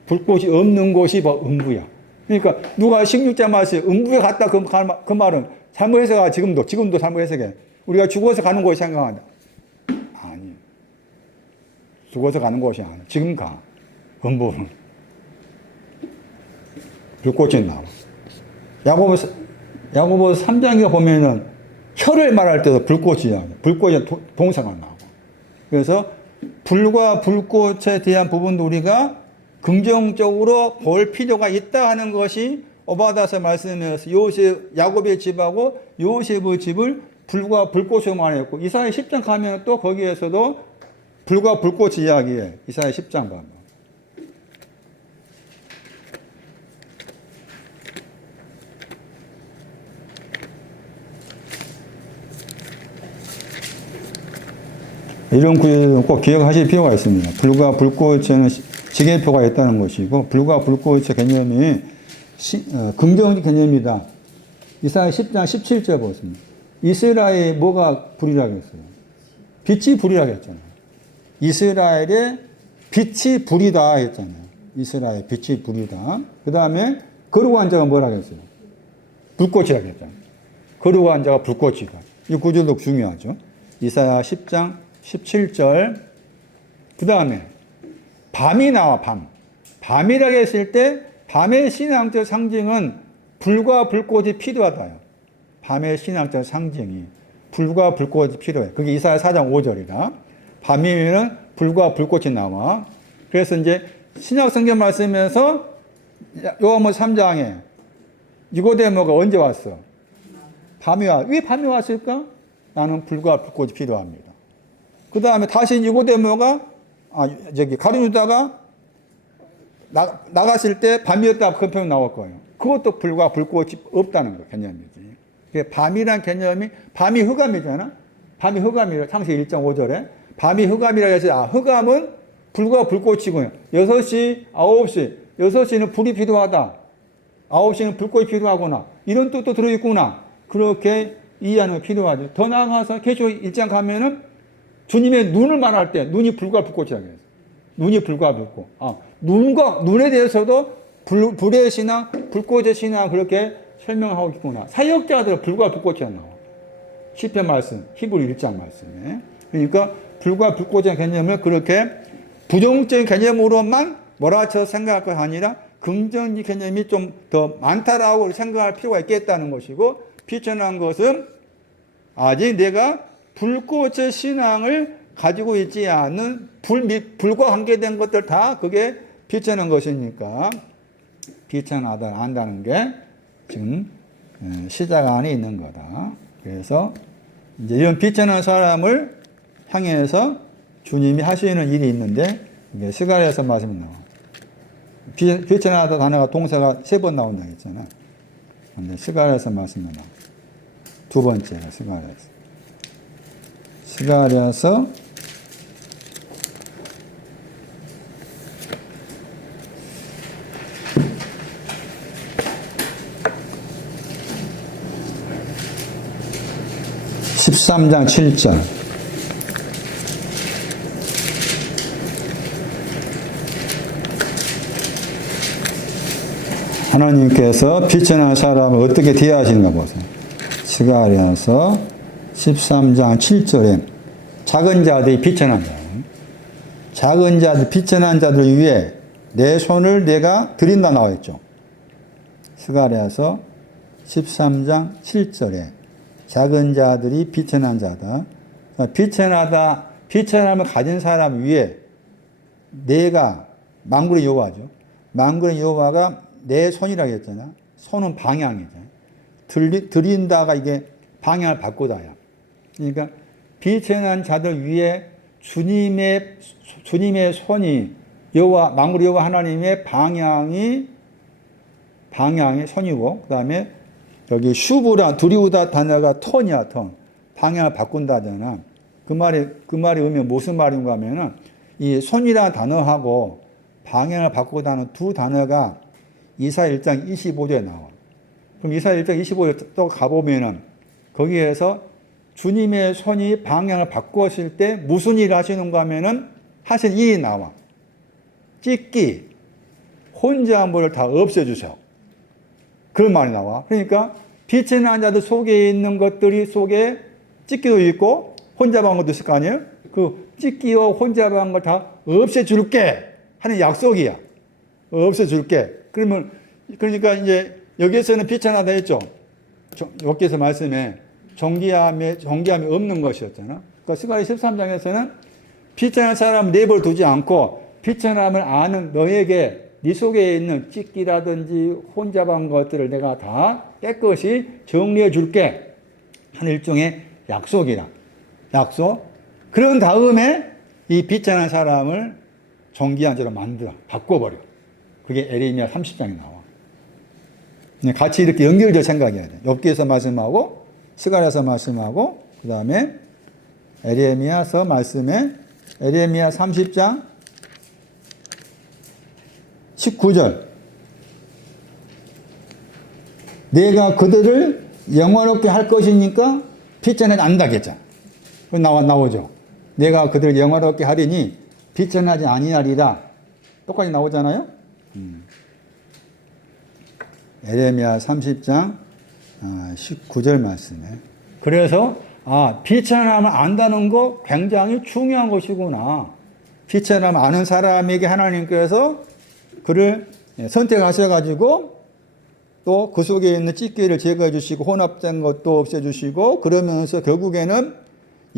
불꽃이 없는 곳이 음부야. 그러니까 누가 16장 말씀 음부에 갔다 그 말은 잘못 해석하 지금도 잘못 해석해. 우리가 죽어서 가는 곳이 생각한다. 아니, 죽어서 가는 곳이 아니야. 지금 가. 음부는 불꽃이 나와. 야고보서 3장에 보면은 혀를 말할 때도 불꽃이야. 불꽃이 동사가 나오고. 그래서 불과 불꽃에 대한 부분도 우리가 긍정적으로 볼 필요가 있다 하는 것이 오바다서 말씀에서 야곱의 집하고 요셉의 집을 불과 불꽃으로 말했고, 이사야 10장 가면 또 거기에서도 불과 불꽃 이야기해. 이사야 10장 가면. 이런 구절은 꼭 기억하실 필요가 있습니다. 불과 불꽃에는 지계표가 있다는 것이고, 불과 불꽃의 개념이 긍정적 개념이다. 이사야 10장 17절 보겠습니다. 이스라엘의 뭐가 불이라고 했어요? 빛이 불이라고 했잖아요. 이스라엘의 빛이 불이다 했잖아요. 이스라엘 빛이 불이다. 그 다음에 거룩한 자가 뭐라고 했어요? 불꽃이라고 했잖아요. 거룩한 자가 불꽃이다. 이 구절도 중요하죠. 이사야 10장 17절. 그 다음에 밤이 나와, 밤. 밤이라고 했을 때 밤의 신앙적 상징은 불과 불꽃이 필요하다요. 밤의 신앙적 상징이 불과 불꽃이 필요해. 그게 이사야 4장 5절이다. 밤이면은 불과 불꽃이 나와. 그래서 이제 신약 성경 말씀에서 요한복음 3장에 니고데모가 언제 왔어? 밤이 와. 왜 밤이 왔을까? 나는 불과 불꽃이 필요합니다. 그 다음에 다시 니고데모가 가룟 유다가 나갔을 때 밤이었다 그 표현 나올 거예요. 그것도 불과 불꽃이 없다는 거 개념이지. 밤이란 개념이 밤이 흑암이잖아. 밤이 흑암이라 창세기 1.5절에 밤이 흑암이라고 해서 흑암은 불과 불꽃이고요. 6시, 9시, 6시는 불이 필요하다. 9시는 불꽃이 필요하구나. 이런 뜻도 들어있구나. 그렇게 이해하는 게 필요하죠. 더 나아가서 계시록 1장 가면은 주님의 눈을 말할 때 눈이 불과 불꽃이라고 했어요. 눈이 불과 불꽃. 눈에 대해서도 불의 신앙, 불꽃의 신앙 그렇게 설명하고 있구나. 사역자들은 불과 불꽃이 안 나와. 시편 말씀, 히브리 1장 말씀에. 그러니까 불과 불꽃의 개념을 그렇게 부정적인 개념으로만 몰아쳐 생각할 것이 아니라 긍정적 개념이 좀 더 많다라고 생각할 필요가 있겠다는 것이고, 비천한 것은 아직 내가 불꽃의 신앙을 가지고 있지 않은 불과 관계된 것들 다 그게 비천한 것이니까 비천하다 안다는 게 지금 시작 안에 있는 거다. 그래서 이제 이런 비천한 사람을 향해서 주님이 하시는 일이 있는데 이게 스가랴서 말씀이 나와. 비천하다 단어가 동사가 3번 나온다고 했잖아. 근데 스가랴서 말씀이 나와. 두 번째가 스가랴서. 스가랴서 13장 7절. 하나님께서 비천한 사람을 어떻게 대하시는가 보세요. 스가랴서 13장 7절에 작은 자들이 비천한 자, 작은 자들, 비천한 자들 위해 내 손을 내가 드린다 나와 있죠. 스가랴서 13장 7절에 작은 자들이 비천한 자다. 비천하다, 비천함을 가진 사람 위에 내가 만군의 여호와죠. 만군의 여호와가 내 손이라고 했잖아. 손은 방향이잖아. 드린다가 이게 방향을 바꾸다야. 그러니까 비천한 자들 위에 주님의 손이 여호와 만군의 여호와 하나님의 방향이 손이고, 그다음에 여기 슈브라 두리우다 단어가 턴이야, 턴. 방향을 바꾼다잖아. 그 말이 의미는 무슨 말인가 하면은 이 손이라는 단어하고 방향을 바꾸다는 두 단어가 이사 1장 25절에 나와. 그럼 이사 1장 25절 또 가보면은 거기에서 주님의 손이 방향을 바꾸었을 때 무슨 일을 하시는가 하면은 하신 일이 나와. 찢기, 혼자함을 다 없애주셔. 그런 말이 나와. 그러니까 비천한 자들 속에 있는 것들이 속에 찢기도 있고 혼잡한 것도 있을 거 아니에요? 그 찢기와 혼잡한 걸 다 없애줄게 하는 약속이야. 없애줄게. 그러니까 이제 여기에서는 비천하다 했죠. 여기에서 말씀에 정기함이 없는 것이었잖아. 그러니까 스가랴 13장에서는 비천한 사람 내버려 두지 않고 비천함을 아는 너에게 네 속에 있는 찢기라든지 혼잡한 것들을 내가 다 깨끗이 정리해 줄게 하는 일종의 약속이라. 약속. 그런 다음에 이 비천한 사람을 정기한 자로 만들어 바꿔버려. 그게 에레미야 30장에 나와. 같이 이렇게 연결될 생각해야 돼. 욥기에서 말씀하고 스가랴서 말씀하고 그 다음에 에레미야서 말씀에 에레미야 30장 19절. 내가 그들을 영화롭게 할 것이니까 비천하지 않는다 했잖아. 나오죠. 내가 그들을 영화롭게 하리니 비천하지 아니하리라. 똑같이 나오잖아요. 에레미야 30장 19절 말씀에. 그래서 비천함을 안다는 거 굉장히 중요한 것이구나. 비천함을 아는 사람에게 하나님께서 그를 선택하셔가지고 또 그 속에 있는 찢기를 제거해 주시고 혼합된 것도 없애주시고 그러면서 결국에는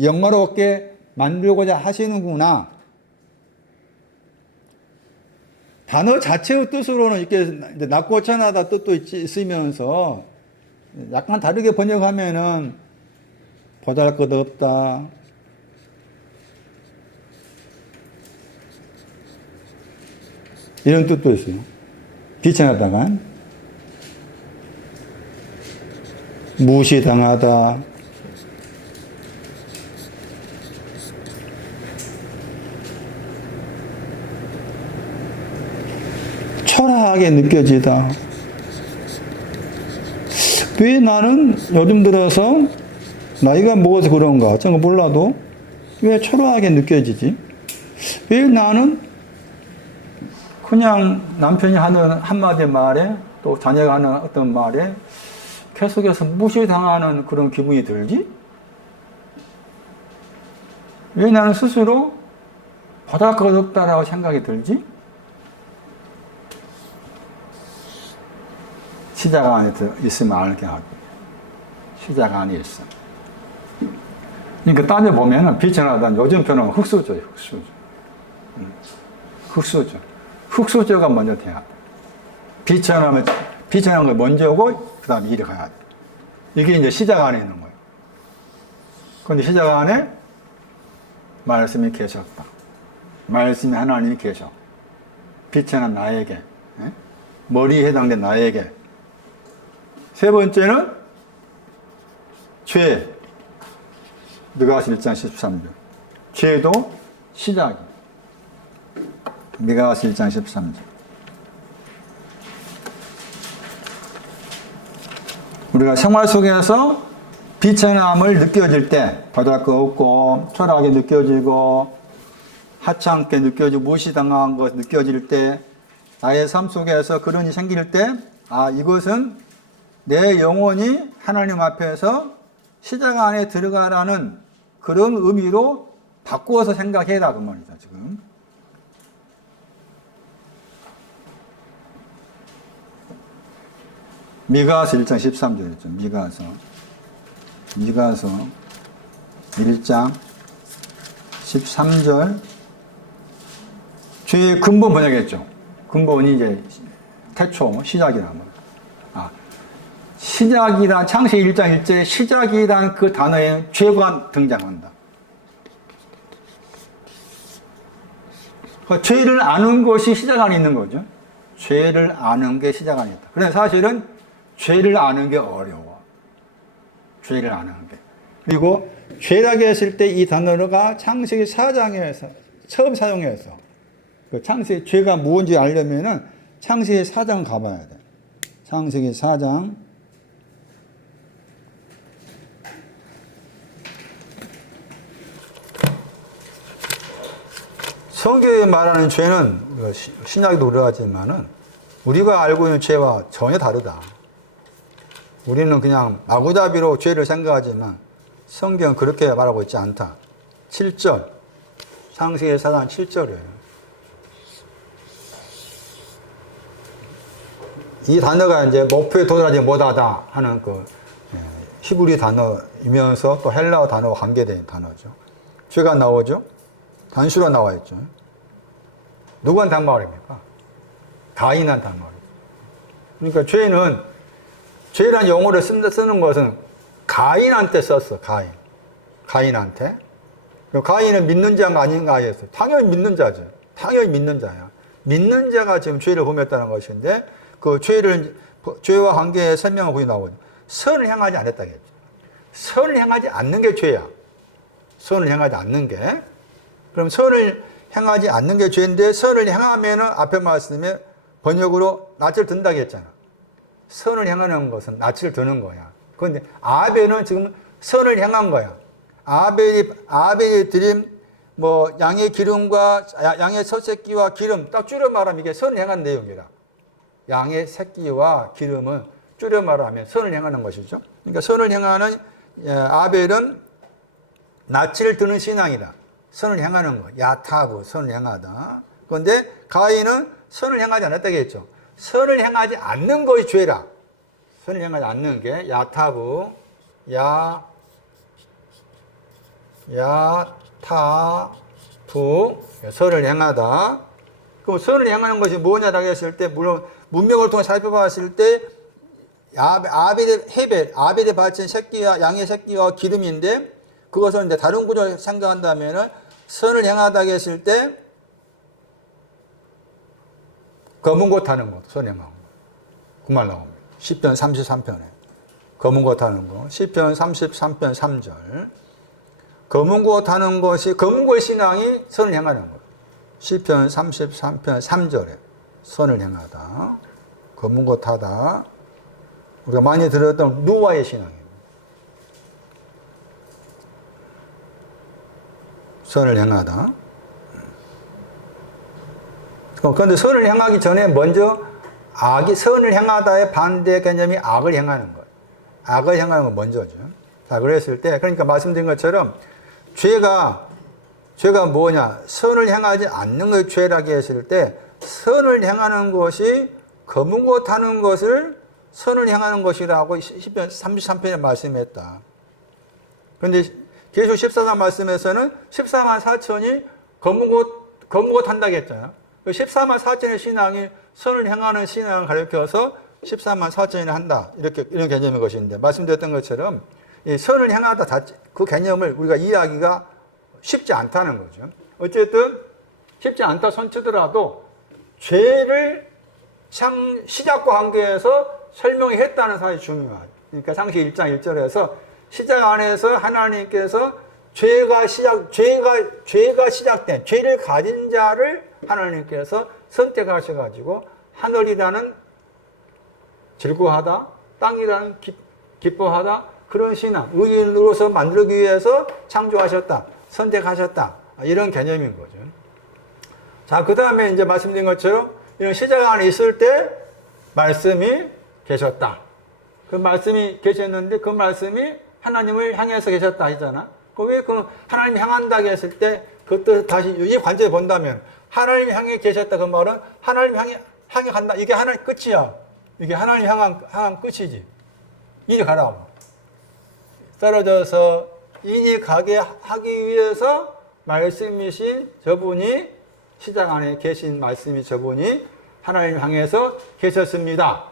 영화롭게 만들고자 하시는구나. 단어 자체의 뜻으로는 이렇게 낮고 천하다 뜻도 있으면서 약간 다르게 번역하면은 보잘것없다. 이런 뜻도 있어요. 비천하다가 무시당하다. 초라하게 느껴지다. 왜 나는 요즘 들어서 나이가 먹어서 그런가? 저는 몰라도 왜 초라하게 느껴지지? 왜 나는 그냥 남편이 하는 한마디 말에 또 자녀가 하는 어떤 말에 계속해서 무시당하는 그런 기분이 들지? 왜 나는 스스로 보잘것없다라고 생각이 들지? 시작 안에 있으면 알게 하고 시작 안에 있어. 그러니까 따져보면 비천하다는 요즘 표현은 흑수저예요. 흑수저. 흑수저. 흑수저가 먼저 돼야 돼. 비천한 걸 먼저 오고 그 다음에 이리 가야 돼. 이게 이제 시작 안에 있는 거예요. 그런데 시작 안에 말씀이 계셨다. 말씀이 하나님이 계셔. 비천한 나에게, 머리에 해당된 나에게. 세 번째는 죄. 미가서 1장 13절. 죄도 시작이. 미가서 1장 13절. 우리가 생활 속에서 비천함을 느껴질 때, 보잘것없고 초라하게 느껴지고 하찮게 느껴지고 무시당한 것 느껴질 때, 나의 삶 속에서 그런 일이 생길 때, 아, 이것은 내 영혼이 하나님 앞에서 시작 안에 들어가라는 그런 의미로 바꾸어서 생각해라 그 말이죠 지금. 미가서 1장 13절이죠. 미가서 1장 13절. 죄의 근본 번역했죠. 근본이 이제 태초 시작이라면. 시작이란 창세기 1장 1절에 시작이란 그 단어에 죄가 등장한다. 그러니까 죄를 아는 것이 시작 안에 있는 거죠. 죄를 아는 게 시작 안에 있다. 그래서 사실은 죄를 아는 게 어려워. 죄를 아는 게. 그리고 죄라고 했을 때 이 단어가 창세기 4장에서 처음 사용해서 그 창세기 죄가 무엇인지 알려면은 창세기 4장 가봐야 돼. 창세기 4장. 성경에 말하는 죄는 신약에도 그러하지만은 우리가 알고 있는 죄와 전혀 다르다. 우리는 그냥 마구잡이로 죄를 생각하지만 성경은 그렇게 말하고 있지 않다. 7절. 창세기 4장 7절이에요. 이 단어가 이제 목표에 도달하지 못하다 하는 그 히브리 단어이면서 또 헬라어 단어와 관계된 단어죠. 죄가 나오죠. 단수로 나와 있죠. 누구한테 한 말입니까? 가인한테 한 말이죠. 그러니까 죄란 용어를 쓰는 것은 가인한테 썼어. 가인한테. 가인은 믿는 자가 아닌가 했어요. 당연히 믿는 자죠. 당연히 믿는 자야. 믿는 자가 지금 죄를 범했다는 것인데 그 죄와 관계에 설명을 보이 나오죠. 선을 행하지 않았다겠죠. 선을 행하지 않는 게 죄야. 선을 행하지 않는 게. 그럼 선을 행하지 않는 게 죄인데 선을 행하면은 앞에 말씀에 번역으로 낯을 든다고 했잖아. 선을 행하는 것은 낯을 드는 거야. 그런데 아벨은 지금 선을 행한 거야. 아벨이 드린 양의 기름과 양의 첫 새끼와 기름 딱 줄여 말하면 이게 선을 행한 내용이라. 양의 새끼와 기름은 줄여 말하면 선을 행하는 것이죠. 그러니까 선을 행하는 아벨은 낯을 드는 신앙이다. 선을 행하는 거. 야타브, 선을 행하다. 그런데 가인은 선을 행하지 않았다고 했죠. 선을 행하지 않는 것이 죄라. 선을 행하지 않는 게 야타브, 선을 행하다. 그럼 선을 행하는 것이 뭐냐라고 했을 때, 물론 문명을 통해 살펴봤을 때 아벨의 바친 새끼와 양의 새끼와 기름인데 그것을 이제 다른 구조를 생각한다면은 선을 행하다고 했을 때 검은 것 하는 것, 선을 행하는 것. 그 말 나옵니다. 시편 33편에. 검은 것 하는 것. 시편 33편 3절. 검은 것 하는 것이, 검은 것 신앙이 선을 행하는 것. 시편 33편 3절에 선을 행하다. 검은 것 하다. 우리가 많이 들었던 누아의 신앙입니다. 선을 행하다. 그런데 선을 행하기 전에 먼저 선을 행하다의 반대 개념이 악을 행하는 거예요. 악을 행하는 건 먼저죠. 자, 그랬을 때, 그러니까 말씀드린 것처럼 죄가 뭐냐? 선을 행하지 않는 것이 죄라고 했을 때, 선을 행하는 것이 검은 것 하는 것을 선을 행하는 것이라고 시편 33편에 말씀했다. 그런데 계속 14장 말씀에서는 14만 4천이 검은 것 한다고 했잖아요. 14만 4천의 신앙이 선을 행하는 신앙을 가리켜서 14만 4천이나 한다. 이런 개념의 것인데, 말씀드렸던 것처럼 이 선을 행하다 그 개념을 우리가 이해하기가 쉽지 않다는 거죠. 어쨌든 쉽지 않다 손치더라도 죄를 시작과 관계에서 설명이 했다는 사실이 중요하죠. 그러니까 상시 1장 1절에서 시작 안에서 하나님께서 죄가 시작된 죄를 가진 자를 하나님께서 선택하셔가지고 하늘이라는 즐거워하다, 땅이라는 기뻐하다, 그런 신앙, 의인으로서 만들기 위해서 창조하셨다, 선택하셨다, 이런 개념인 거죠. 자, 그 다음에 이제 말씀드린 것처럼 이런 시작 안에 있을 때 말씀이 계셨다. 그 말씀이 계셨는데 그 말씀이 하나님을 향해서 계셨다 하잖아. 왜 그 하나님 향한다고 했을 때 그것도 다시 이 관점에 본다면 하나님 향해 계셨다 그 말은 하나님 향해 간다. 이게 하나님 끝이야. 이게 하나님 향한 끝이지. 이리 가라고. 떨어져서 이리 가게 하기 위해서 말씀이신 저분이 시작 안에 계신 말씀이 저분이 하나님 향해서 계셨습니다.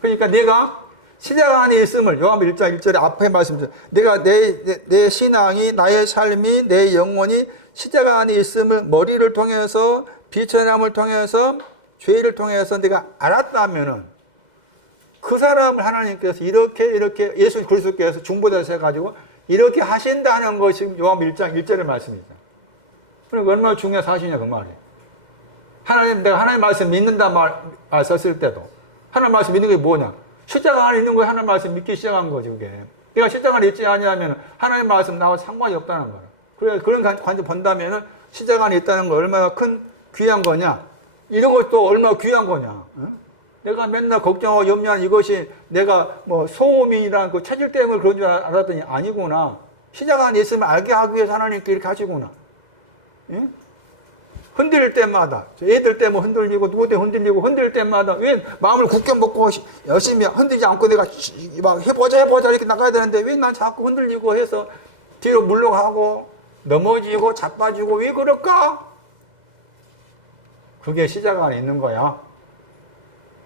그러니까 내가 시작 안에 있음을 요한복음 1장 1절에 앞에 말씀드렸죠. 내가 내 신앙이 나의 삶이 내 영혼이 시작 안에 있음을 머리를 통해서 비천함을 통해서 죄를 통해서 내가 알았다면은 그 사람을 하나님께서 이렇게 예수 그리스도께서 중보자셔 가지고 이렇게 하신다는 것이 요한복음 1장 1절의 말씀이죠. 그러니까 얼마나 중요한 사실이냐 그 말이에요. 내가 하나님 말씀 믿는다 말 썼을 때도 하나님 말씀 믿는 게 뭐냐? 시작 안에 있는 거에 하나님 말씀 믿기 시작한 거지 그게. 내가 시작 안에 있지 않냐면 하나님 말씀 나와 상관이 없다는 거야. 그래 그런 관점 본다면은 시작 안에 있다는 거 얼마나 큰 귀한 거냐? 이런 것도 얼마나 귀한 거냐? 응? 내가 맨날 걱정하고 염려한 이것이 내가 뭐 소음이라는 그 체질 때문에 그런 줄 알았더니 아니구나. 시작 안에 있으면 알게 하기 위해서 하나님께 이렇게 하시구나. 응? 흔들릴 때마다 애들 때문에 흔들리고 누구 때문에 흔들리고 흔들릴 때마다 왜 마음을 굳게 먹고 열심히 흔들지 않고 내가 막 해보자 이렇게 나가야 되는데 왜 난 자꾸 흔들리고 해서 뒤로 물러가고 넘어지고 자빠지고 왜 그럴까? 그게 시작 안에 있는 거야.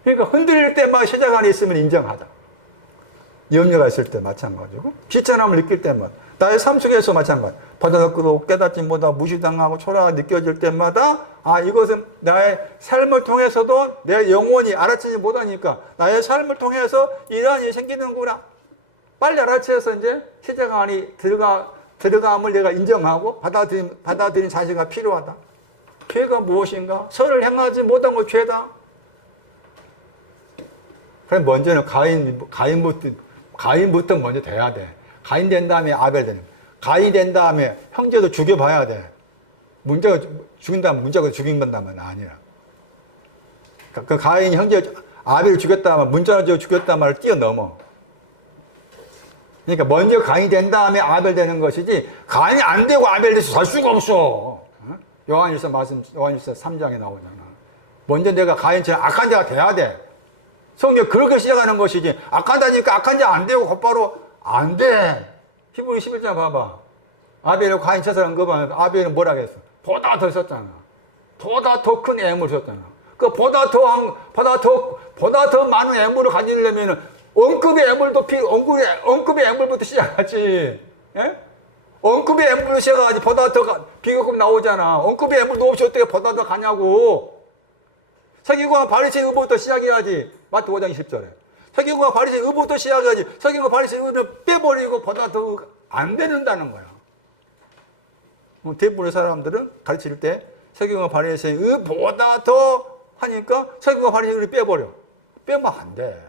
그러니까 흔들릴 때마다 시작 안에 있으면 인정하자. 염려가 있을 때 마찬가지고 비천함을 느낄 때마다 나의 삶 속에서 마찬가지. 받아들고 깨닫지 못하고 무시당하고 초라하게 느껴질 때마다 이것은 나의 삶을 통해서도 내 영혼이 알아채지 못하니까 나의 삶을 통해서 이러한 일이 생기는구나. 빨리 알아채서 이제 시작 안에 들어감을 내가 인정하고 받아들인 자세가 필요하다. 죄가 무엇인가? 선을 행하지 못한 것 죄다. 그럼 먼저는 가인부터 먼저 돼야 돼. 가인 된 다음에 아벨 되는 거야. 가인 된 다음에 형제도 죽여봐야 돼. 문제가 죽인다면 문제가 죽인다면 아니라. 그 가인이 형제 아벨을 죽였다면 문제가 죽였다는 말을 뛰어넘어. 그러니까 먼저 가인이 된 다음에 아벨 되는 것이지 가인이 안 되고 아벨 돼서 살 수가 없어. 요한일서 3장에 나오잖아. 먼저 내가 가인처럼 악한 자가 돼야 돼. 성경 그렇게 시작하는 것이지 악한 자니까 악한 자 안 되고 곧바로 안 돼. 히브리 11장 봐봐. 아벨을 가인 처사한 거 봐. 아벨은 뭐라 그랬어? 보다 더 썼잖아. 보다 더 큰 애물을 썼잖아. 그 보다 더 많은 애물을 가지려면 언급의 애물부터 시작하지. 예? 언급의 애물로 시작하지. 보다 더 비교급 나오잖아. 언급의 애물도 없이 어떻게 보다 더 가냐고. 서기관과 바리새인 의부터 시작해야지. 마태 5장 10절에. 서기관과 바리새인 의부터 시작해야지. 서기관과 바리새인 의부를 빼버리고 보다 더 안 되는다는 거야. 대부분의 사람들은 가르칠 때 서기관과 바리새인 의보다 더 하니까 서기관과 바리새인 의를 빼버려. 빼면 안 돼.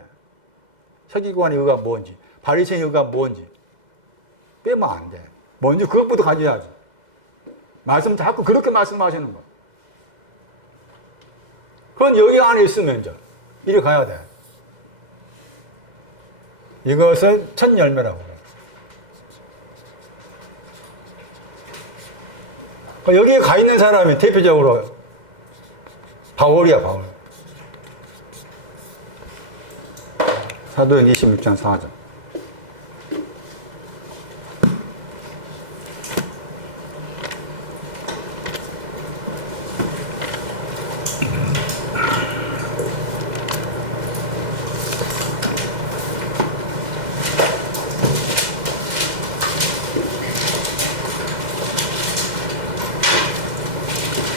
서기관의 의가 뭔지, 바리새인 의가 뭔지 빼면 안 돼. 먼저 그것부터 가져야지. 말씀 자꾸 그렇게 말씀하시는 거야. 그건 여기 안에 있으면 이제 이리 가야 돼. 이것을 첫 열매라고 그래요. 여기에 가 있는 사람이 대표적으로 바울이야, 바울. 사도행 26장 4절.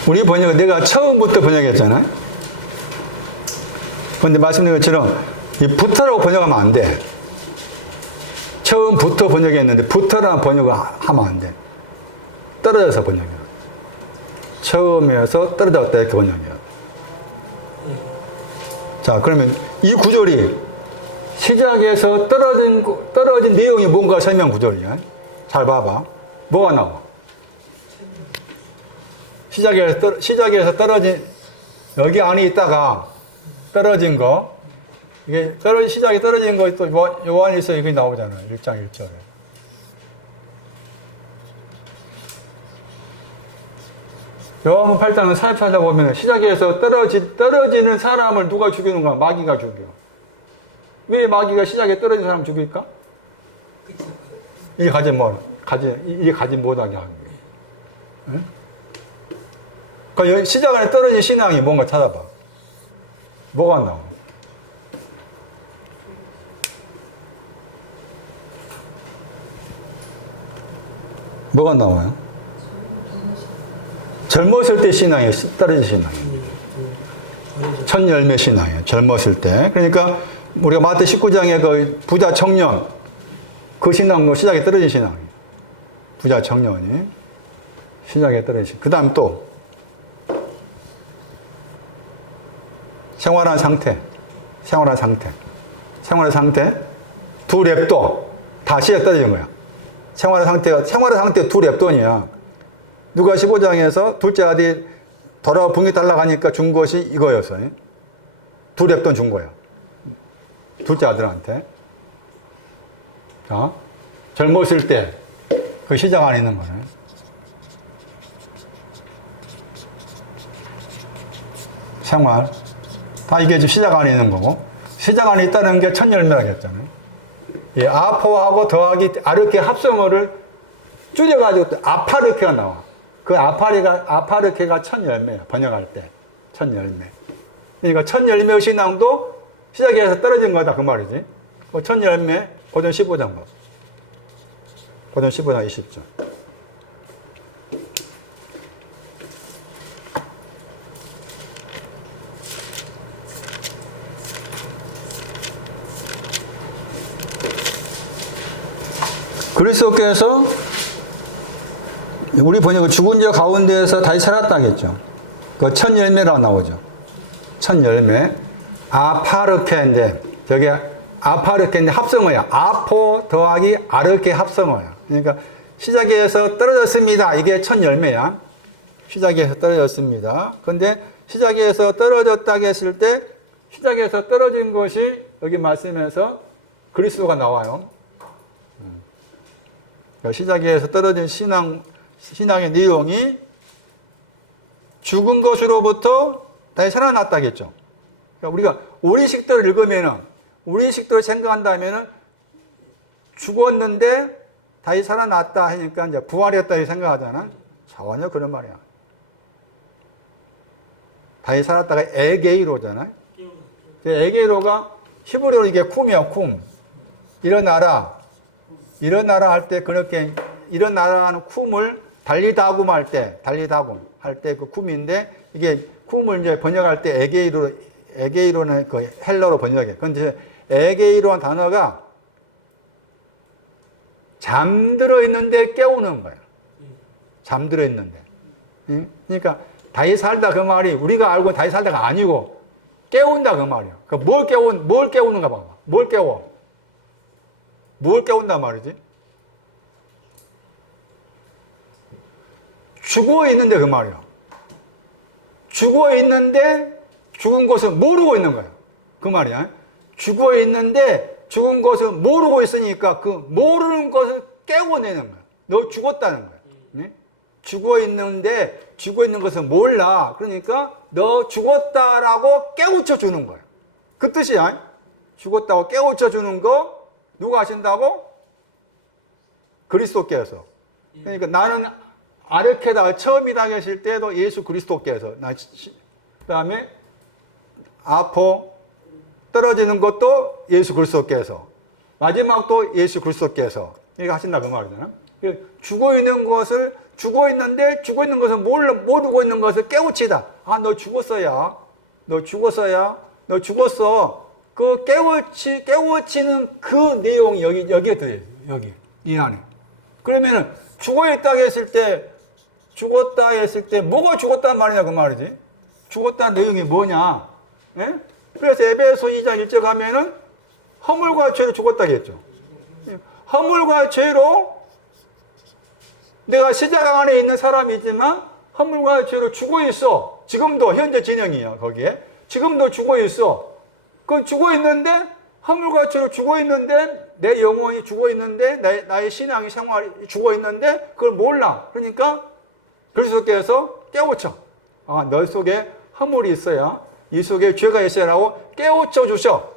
우리 번역은 내가 처음부터 번역했잖아요. 그런데 말씀드린 것처럼 이 부터라고 번역하면 안 돼. 처음부터 번역했는데 부터라는 번역을 하면 안 돼. 떨어져서 번역해. 처음에서 떨어졌다 이렇게 번역해요. 자, 그러면 이 구절이 시작에서 떨어진 내용이 뭔가 설명 구절이야. 잘 봐봐. 뭐가 나와? 시작에서 떨어진, 여기 안에 있다가 떨어진 거, 이게 시작에 떨어진 거 또 요한일서 이게 나오잖아요. 1장 1절에. 요한복음 8장은 살펴다 보면 시작에서 떨어지는 사람을 누가 죽이는가? 마귀가 죽여. 왜 마귀가 시작에 떨어진 사람을 죽일까? 이게 가지 못하게 하는 거예요. 응? 그러니까 시작 안에 떨어진 신앙이 뭔가 찾아봐. 뭐가 나와? 뭐가 나와요? 젊었을 때 신앙이 떨어진 신앙이에요. 첫 열매 신앙이에요. 젊었을 때. 그러니까 우리가 마태 19장의 그 부자 청년, 그 신앙도 시작에 떨어진 신앙이에요. 부자 청년이 시작에 떨어진. 그 다음 또 생활한 상태. 두 랩도 다 시작에 떨어진 거야. 생활한 상태 두 랩돈이야. 누가 15장에서 둘째 아들이 돌아와 붕이 달라가니까 준 것이 이거였어요. 두 랩돈 준 거야. 둘째 아들한테. 자, 젊었을 때 그 시작 안에 있는 거네. 생활. 다 이게 지금 시작 안에 있는 거고. 시작 안에 있다는 게 첫 열매라고 했잖아요. 이 아포하고 더하기 아르케 합성어를 줄여가지고 아파르케가 나와. 그 아파르케가 첫 열매야. 번역할 때. 첫 열매. 그러니까 첫 열매의 신앙도 시작에서 떨어진 거다. 그 말이지. 첫 열매, 고전 15장 봐. 고전 15장 20절. 그리스도께서 우리 번역은 죽은 자 가운데에서 다시 살았다 하겠죠. 그 첫 열매라고 나오죠. 첫 열매. 아파르케인데, 저게 아파르케인데 합성어야. 아포 더하기 아르케 합성어야. 그러니까 시작에서 떨어졌습니다. 이게 첫 열매야. 시작에서 떨어졌습니다. 근데 시작에서 떨어졌다고 했을 때, 시작에서 떨어진 것이 여기 말씀에서 그리스도가 나와요. 시작에서 떨어진 신앙의 내용이 죽은 것으로부터 다시 살아났다겠죠. 그러니까 우리가 오리식도를 읽으면은, 오리식도를 생각한다면은 죽었는데 다시 살아났다 하니까 이제 부활했다 생각하잖아. 전혀 그런 말이야. 다시 살았다가 에게이로잖아요. 에게이로가 히브리어로 이게 쿰이야, 쿰. 일어나라 할 때 그렇게 일어나라는 쿰을 달리다굼 할 때 그 쿰인데 이게 쿰을 이제 번역할 때 에게이로는 그 헬러로 번역해. 근데 에게이로한 단어가 잠들어 있는데 깨우는 거야. 잠들어 있는데. 그러니까 다시 살다 그 말이 우리가 알고 다시 살다가 아니고 깨운다 그 말이야. 그 뭘 깨우는가 봐봐. 뭘 깨워? 뭘 깨운단 말이지? 죽어 있는데 그 말이야. 죽어 있는데 죽은 것을 모르고 있는 거야. 그 말이야. 죽어 있는데 죽은 것을 모르고 있으니까 그 모르는 것을 깨워내는 거야. 너 죽었다는 거야. 네? 죽어 있는데 죽어 있는 것을 몰라. 그러니까 너 죽었다라고 깨우쳐 주는 거야. 그 뜻이야. 죽었다고 깨우쳐 주는 거 누가 하신다고? 그리스도께서. 그러니까 나는 아르케다 처음이다 계실 때도 예수 그리스도께서. 그 다음에 아포 떨어지는 것도 예수 그리스도께서. 마지막도 예수 그리스도께서. 이렇게 하신다 그 말이잖아. 죽어 있는 것을 죽어 있는데 죽어 있는 것을 모르고 있는 것을 깨우치다. 아, 너 죽었어야. 너 죽었어야. 너 죽었어. 그 깨우치는 그 내용이 여기에 들어요. 여기 이 안에. 그러면은 죽어 있다 했을 때 죽었다 했을 때 뭐가 죽었단 말이냐 그 말이지. 죽었다는 내용이 뭐냐? 예? 그래서 에베소 2장 1절 가면은 허물과 죄로 죽었다 했죠. 허물과 죄로 내가 십자가 안에 있는 사람이지만 허물과 죄로 죽어 있어. 지금도 현재 진영이야 거기에. 지금도 죽어 있어. 그 죽어 있는데 허물과 죄로 죽어 있는데 내 영혼이 죽어 있는데 나의 신앙이 생활이 죽어 있는데 그걸 몰라. 그러니까 그리스도께서 깨우쳐. 아, 너 속에 허물이 있어야 이 속에 죄가 있어야라고 깨우쳐 주셔.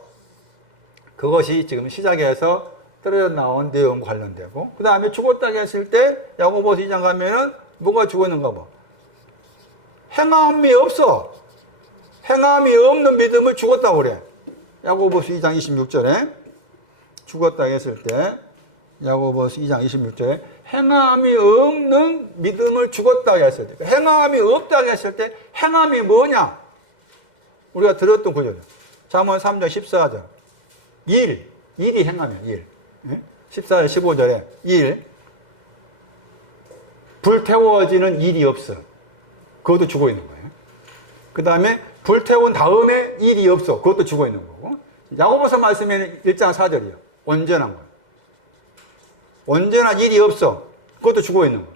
그것이 지금 시작에서 떨어져 나온 내용과 관련되고, 그 다음에 죽었다 했을 때 야고보서 2장 가면은 뭐가 죽어 있는가 봐. 행함이 없어. 행함이 없는 믿음을 죽었다고 그래. 야고보서 2장 26절에 죽었다 했을 때 야고보서 2장 26절에 행함이 없는 믿음을 죽었다 했을 때, 행함이 없다 했을 때 행함이 뭐냐? 우리가 들었던 구절이야. 잠언 3장 14절. 일이 행함이야. 일. 14절 15절에 일. 불태워지는 일이 없어. 그것도 죽어 있는 거예요. 그 다음에 불태운 다음에 일이 없어. 그것도 죽어 있는 거고. 야고보서 말씀에는 1장 4절이요. 온전한 거예요. 온전한 일이 없어. 그것도 죽어 있는 거예요.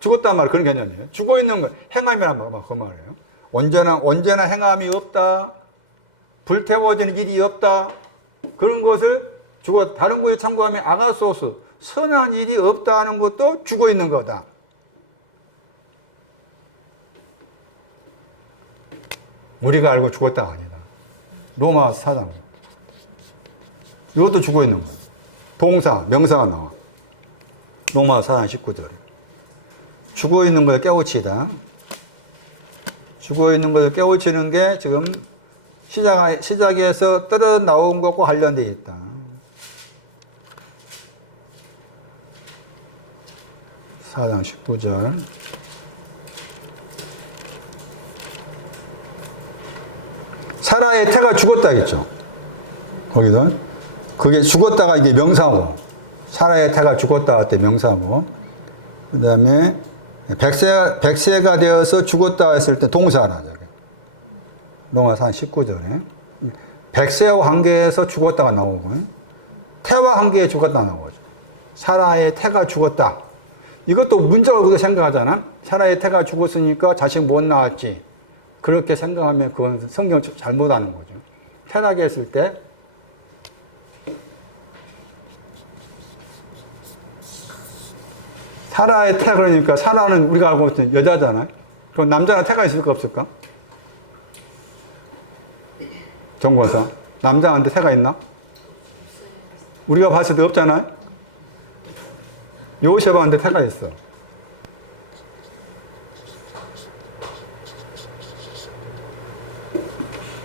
죽었단 말 그런 개념이에요. 죽어 있는 거 행함이란 말 그 말이에요. 온전한 행함이 없다. 불태워지는 일이 없다. 그런 것을 죽어. 다른 곳에 참고하면 아가소스 선한 일이 없다는 것도 죽어 있는 거다. 우리가 알고 죽었다가 아니다. 로마 4장. 이것도 죽어 있는 거예요. 동사, 명사가 나와. 로마 4장 19절에. 죽어 있는 걸 깨우치다. 죽어 있는 걸 깨우치는 게 지금 시작에서 떨어 나온 것과 관련되어 있다. 사장 19절. 사라의 태가 죽었다 했죠. 거기서. 그게 죽었다가 이게 명사고. 사라의 태가 죽었다 할 때 명사고. 그 다음에 백세가 되어서 죽었다 했을 때 동사라. 로마서 19절에. 백세와 관계에서 죽었다가 나오고, 태와 관계에 죽었다 나오죠. 사라의 태가 죽었다. 이것도 문자로 그렇게 생각하잖아. 사라의 태가 죽었으니까 자식 못 낳았지. 그렇게 생각하면 그건 성경 잘못하는 거죠. 타락했을 때 사라의 태 그러니까 사라는 우리가 알고 있는 여자잖아요. 그럼 남자는 태가 있을까 없을까? 정권사 남자한테 태가 있나? 우리가 봤을 때 없잖아요. 요셉한테 태가 있어.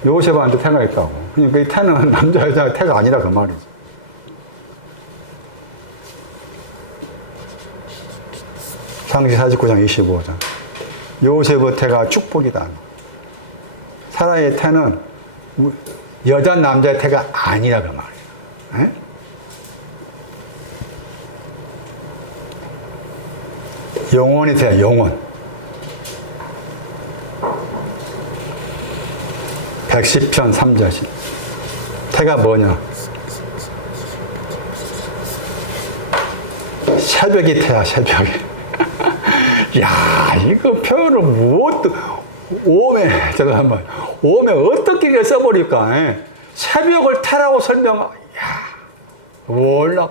요셉한테 태가 있다고. 그러니까 이 태는 남자 여자의 태가 아니라 그 말이지. 창세기 49장 25장. 요셉의 태가 축복이다. 사라의 태는 여자 남자의 태가 아니라 그 말이야. 에? 영원히 돼, 영원. 110편 3절씩. 태가 뭐냐? 새벽이 태야, 새벽이. 야, 이거 표현을 오음에, 잠깐만. 오음에 어떻게 써버릴까? 예? 새벽을 태라고 설명, 몰라.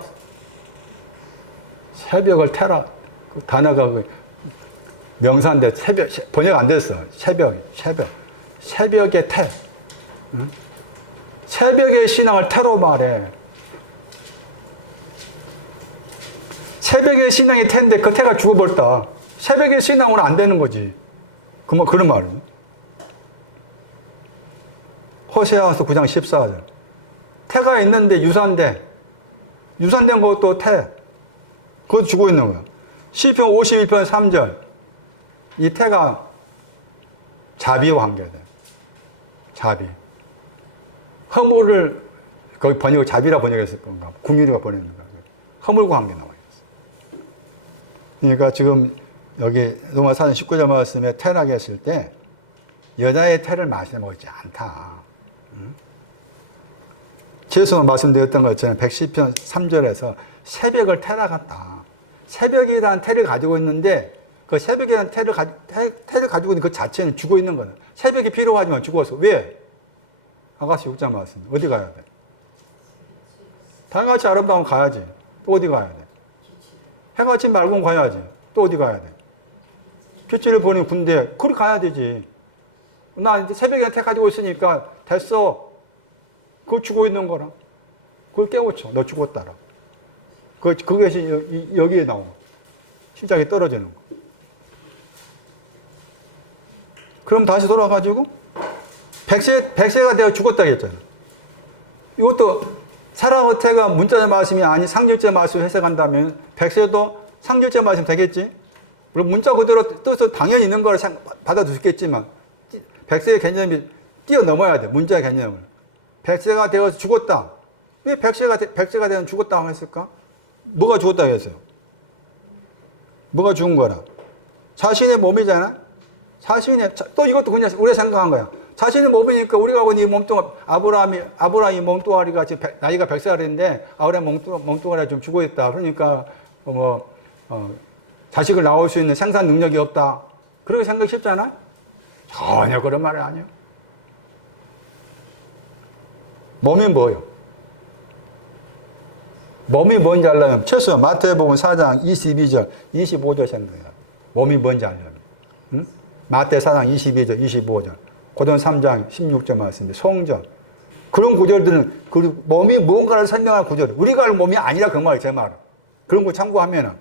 새벽을 태라. 그 단어가 명사인데 새벽, 번역 안 됐어. 새벽의 태. 응? 새벽의 신앙을 태로 말해. 새벽의 신앙이 태인데 그 태가 죽어버렸다. 새벽의 신앙으로 안 되는 거지. 그런 말은. 호세아서 9장 14절. 태가 있는데 유산된 것도 태. 그것도 죽어 있는 거야. 시편 51편 3절. 이 태가 자비와 관계돼. 자비. 허물을, 거기 번역을 자비라 번역했을 건가. 궁유리가 번역한 건가. 허물과 관계 나와 있어. 그러니까 지금 여기 로마 4장 19절 말씀에 태라고 했을 때 여자의 태를 마시는 먹지 않다. 응? 제수가 말씀드렸던 것처럼 110편 3절에서 새벽을 태라 같다. 새벽이라는 태를 가지고 있는데 그 새벽이라는 태를 가지고 있는 그 자체는 죽어 있는 거는 새벽이 필요하지만 죽어서 왜? 아가씨 6장 말씀 어디 가야 돼? 달같이 아름다우면 가야지. 또 어디 가야 돼? 해같이 맑으면 가야지. 또 어디 가야 돼? 빛을 보는 군대. 그리 가야 되지. 나 이제 새벽에 태 가지고 있으니까 됐어. 그거 죽어 있는 거라. 그걸 깨우쳐. 너 죽었다라. 그것이 여기에 나오고 시작이 떨어지는 거. 그럼 다시 돌아가지고 백세가 되어 죽었다 했잖아. 이것도 사라의 태가 문자의 말씀이 아닌 상절제 말씀을 해석한다면 백세도 상절제 말씀 되겠지? 물론 문자 그대로 뜻은 당연히 있는 걸 받아들였겠지만 백세의 개념이 뛰어넘어야 돼. 문자의 개념을. 백세가 되어서 죽었다. 왜 백세가 되면 죽었다고 했을까? 뭐가 죽었다고 했어요? 뭐가 죽은 거라? 자신의 몸이잖아? 또 이것도 그냥 우리가 생각한 거야. 자신의 몸이니까 우리가 하고 이 몸뚱아리, 아브라함이 몸뚱아리가 지금 나이가 100살인데 아브라함 몸뚱아리가 좀 죽어있다. 그러니까 자식을 낳을 수 있는 생산 능력이 없다. 그렇게 생각이 쉽잖아? 전혀 그런 말이 아니에요. 몸이 뭐예요? 몸이 뭔지 알려면 최소한 마태복음 4장 22절, 25절 생각해요. 몸이 뭔지 알려면. 응? 마태 4장 22절, 25절. 고전 3장 16절 말씀인데 성전. 그런 구절들은 그 몸이 무언가를 설명하는 구절. 우리가 알 몸이 아니라 그 말이에요. 제 말은. 그런 거 참고하면은.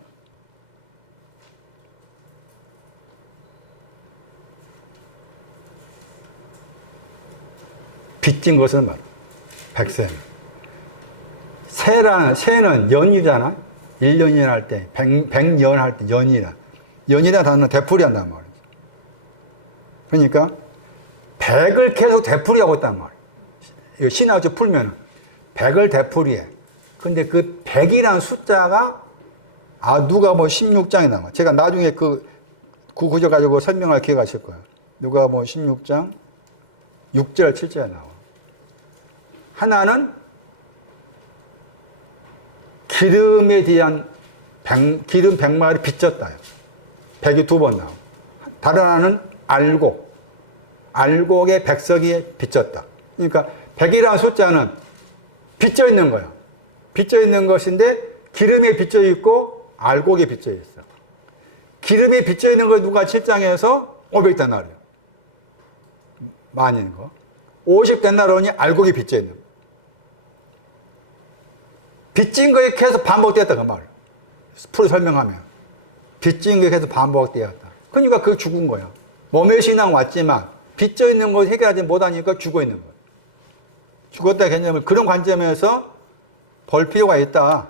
빚진 것은 말. 백세는. 새는 연이잖아. 1년이나 할 때, 100년 할 때 연이라. 연이라는 단어는 되풀이한단 말이죠. 그러니까 100을 계속 되풀이하고 있단 말이에요. 신학적 풀면 100을 되풀이해. 근데 그 100이라는 숫자가 누가복음 16장에 나와. 제가 나중에 그 구절 가지고 설명할 기회가 있을 거예요. 누가복음 16장 6절 7절에 나와. 하나는 기름에 대한 기름 100마리를 빚졌다. 100이 2번 나와. 다른 하나는 알곡의 백석이에 빚졌다. 그러니까 100이라는 숫자는 빚져 있는 거야. 빚져 있는 것인데 기름에 빚져 있고 알곡에 빚져 있어. 기름에 빚져 있는 걸 누가 7장에서 500데나리요. 많이 있는 거. 50데나리온이 알곡에 빚져 있는 거. 빚진 거에 계속 반복되었다 그 말이에요. 풀을 설명하면. 빚진 거에 계속 반복되었다. 그러니까 그게 죽은 거야. 몸의 신앙 왔지만 빚져 있는 걸 해결하지 못하니까 죽어 있는 거예요. 죽었다 개념을 그런 관점에서 볼 필요가 있다.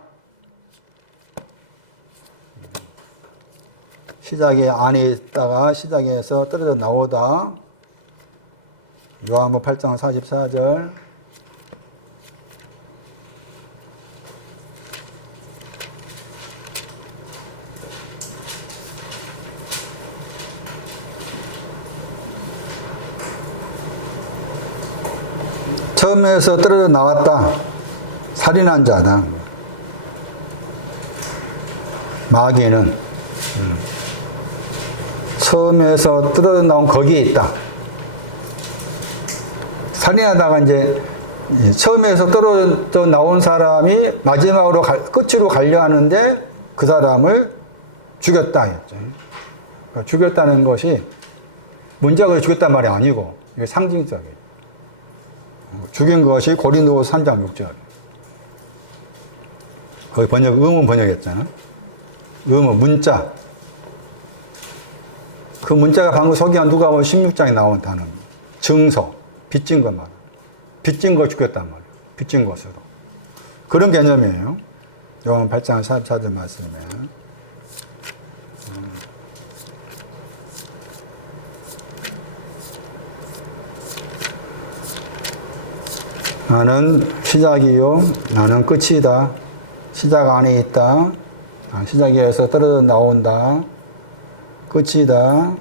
시작에 안에 있다가 시작에서 떨어져 나오다. 요한복음 8장 44절. 처음에서 떨어져 나왔다. 살인한 자다. 마귀는 처음에서 떨어져 나온 거기에 있다. 살인하다가 이제 처음에서 떨어져 나온 사람이 마지막으로 끝으로 가려 하는데 그 사람을 죽였다 했죠. 그러니까 죽였다는 것이 문자가 죽였단 말이 아니고 이게 상징적이에요. 죽인 것이 고린도후서 3장 6절. 거기 의문 번역했잖아. 의문, 문자. 그 문자가 방금 소개한 누가복음 16장에 나온 단어입니다. 증서, 빚진 것 말이야. 빚진 걸 죽였단 말이야. 빚진 것으로. 그런 개념이에요. 요한 8장 44절 말씀에. 나는 시작이요. 나는 끝이다. 시작 안에 있다. 시작에서 떨어져 나온다. 끝이다.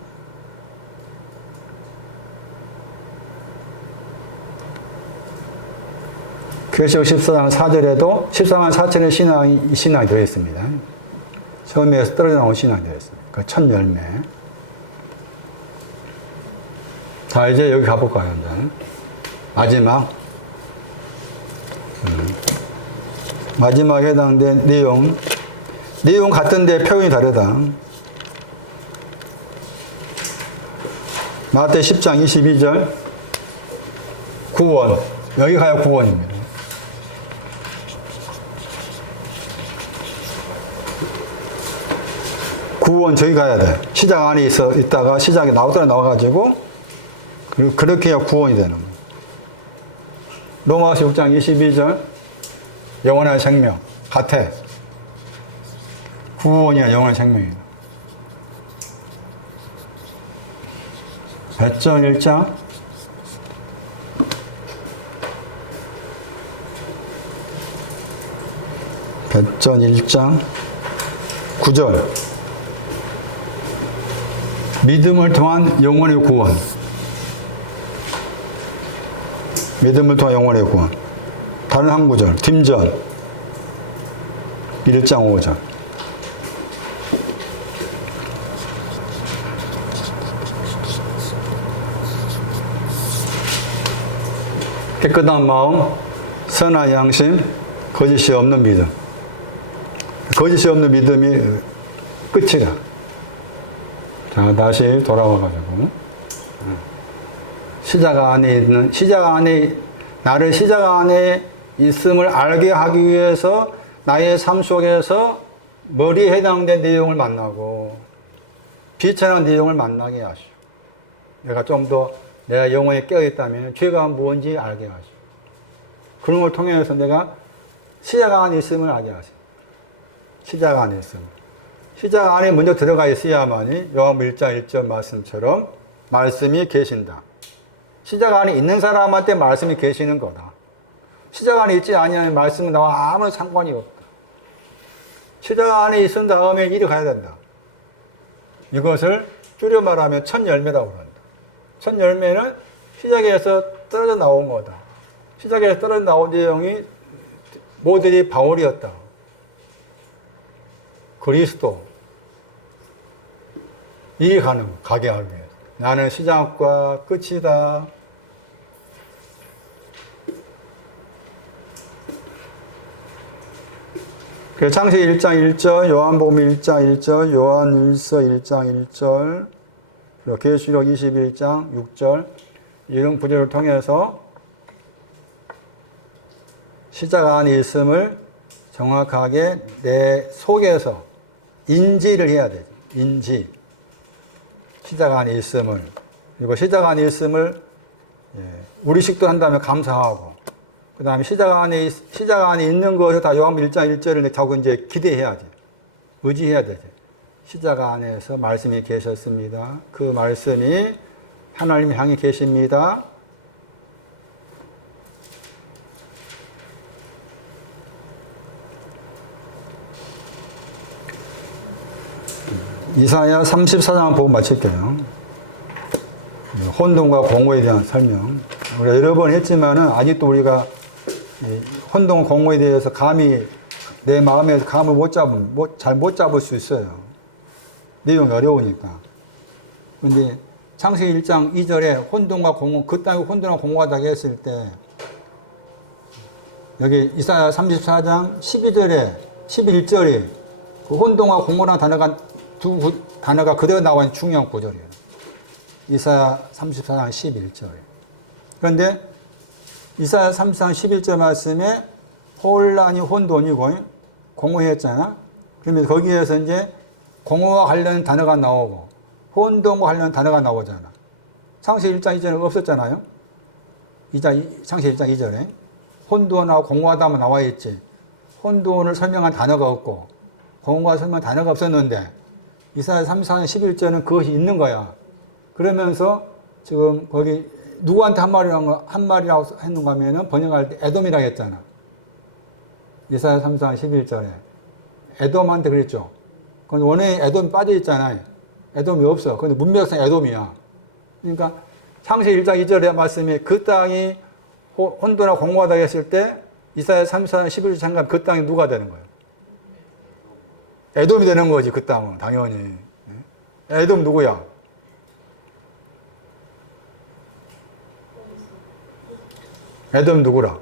계시록 14장 4절에도 14만 4천의 신앙이 되어 있습니다. 처음에서 떨어져 나온 신앙이 되어 있습니다. 그 첫 열매. 자, 이제 여기 가볼까요? 이제. 마지막. 마지막에 해당된 내용 같은데 표현이 다르다. 마태 10장 22절 구원. 여기 가야 구원입니다. 구원 저기 가야 돼. 시작 안에 있다가 시작에 나와가지고 그렇게 해야 구원이 되는 거예요. 로마서 6장 22절 영원한 생명 같아. 구원이야 영원한 생명이야. 베전 1장 베전 1장 9절 믿음을 통한 영원의 구원. 믿음을 통한 영원의 구원. 다른 한 구절 딤전 1장 5절 깨끗한 마음, 선한 양심, 거짓이 없는 믿음. 거짓이 없는 믿음이 끝이다. 자, 다시 돌아와가지고 나를 시작 안에 있음을 알게 하기 위해서 나의 삶 속에서 머리에 해당된 내용을 만나고 비천한 내용을 만나게 하시오. 내가 좀 더 내가 영혼에 깨어있다면 죄가 무엇인지 알게 하시오. 그런 걸 통해서 내가 시작 안에 있음을 알게 하시오. 시작 안에 있음. 시작 안에 먼저 들어가 있어야만이 요한복음 1장 1절 말씀처럼 말씀이 계신다. 시작 안에 있는 사람한테 말씀이 계시는 거다. 시작 안에 있지 아니하면 말씀은 나와 아무 상관이 없다. 시작 안에 있은 다음에 이리 가야 된다. 이것을 줄여 말하면 첫 열매라고 한다. 첫 열매는 시작에서 떨어져 나온 거다. 시작에서 떨어져 나온 내용이 모델이 바울이었다. 그리스도. 이리 가게 하기 위해서. 나는 시작과 끝이다. 창세기 1장 1절, 요한복음 1장 1절, 요한일서 1장 1절, 그리고 계시록 21장 6절 이런 구절을 통해서 시작 안에 있음을 정확하게 내 속에서 인지를 해야 되죠. 인지. 시작 안에 있음을. 그리고 시작 안에 있음을 우리식도 한다면 감사하고 그 다음에 시작 안에 있는 것을 다 요한복음 1장 1절을 자꾸 이제 기대해야지. 의지해야 되지. 시작 안에서 말씀이 계셨습니다. 그 말씀이 하나님 향해 계십니다. 이사야 34장 보고 마칠게요. 혼돈과 공허에 대한 설명. 우리가 여러 번 했지만은 아직도 우리가 혼돈 공허에 대해서 감히 내 마음에서 감을 잘 못 잡을 수 있어요. 내용이 어려우니까. 근데 창세기 1장 2절에 혼돈과 공허, 그 땅이 혼돈과 공허하다고 했을 때, 여기 이사야 34장 12절에, 11절에 그 혼돈과 공허라는 단어가 단어가 그대로 나와 있는 중요한 구절이에요. 이사야 34장 11절에. 그런데 이사야 34장 11절 말씀에 혼란이 혼돈이고 공허했잖아. 그러면 거기에서 이제 공허와 관련 단어가 나오고 혼돈과 관련 단어가 나오잖아. 창세기 1장 2절에 없었잖아요. 창세기 1장 2절에. 혼돈하고 공허하다만 나와 있지. 혼돈을 설명한 단어가 없고 공허가 설명한 단어가 없었는데 이사야 34장 11절은 그것이 있는 거야. 그러면서 지금 거기 누구한테 한 말이라고 했는가 하면은 번역할 때 에돔이라고 했잖아. 이사야 34장 11절에. 에돔한테 그랬죠. 그건 원래 에돔이 빠져 있잖아요. 에돔이 없어. 근데 문맥상 에돔이야. 그러니까 창세기 1장 2절의 말씀에 그 땅이 혼돈하고 공허하다고 했을 때 이사야 34장 11절 잠깐 그 땅이 누가 되는 거예요? 에돔이 되는 거지. 그 땅은 당연히. 에돔 누구야? 에돔 누구라?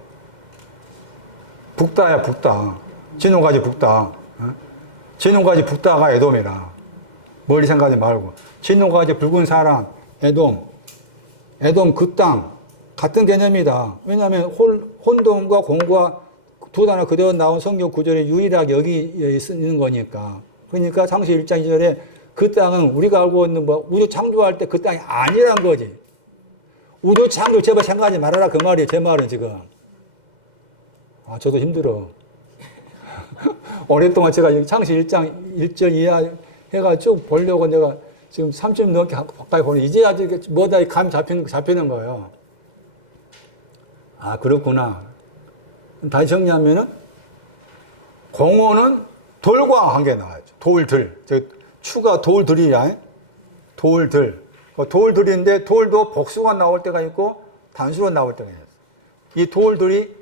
북다야, 북다. 진홍가지 북다. 진홍가지 북다가 에돔이라. 멀리 생각하지 말고. 진홍가지 붉은 사람, 에돔. 에돔 그 땅. 같은 개념이다. 왜냐하면 혼돈과 공과 두 단어 그대로 나온 성경 구절에 유일하게 여기 쓰는 거니까. 그러니까 창세기 1장 2절에 그 땅은 우리가 알고 있는 우주 창조할 때 그 땅이 아니란 거지. 우주 창조 제발 생각하지 말아라 그 말이에요. 제 말은 지금. 저도 힘들어. 오랫동안 제가 창세기 1장 1절 이하 해가 쭉 보려고 내가 지금 30년 넘게 가까이 보니 이제 아직 뭐다 감 잡히는 거예요. 그렇구나. 다시 정리하면은 공허는 돌과 관계 나와야죠. 돌들. 추가 돌들이야. 돌들. 돌들인데 돌도 복수가 나올 때가 있고 단수로 나올 때가 있어요. 이 돌들이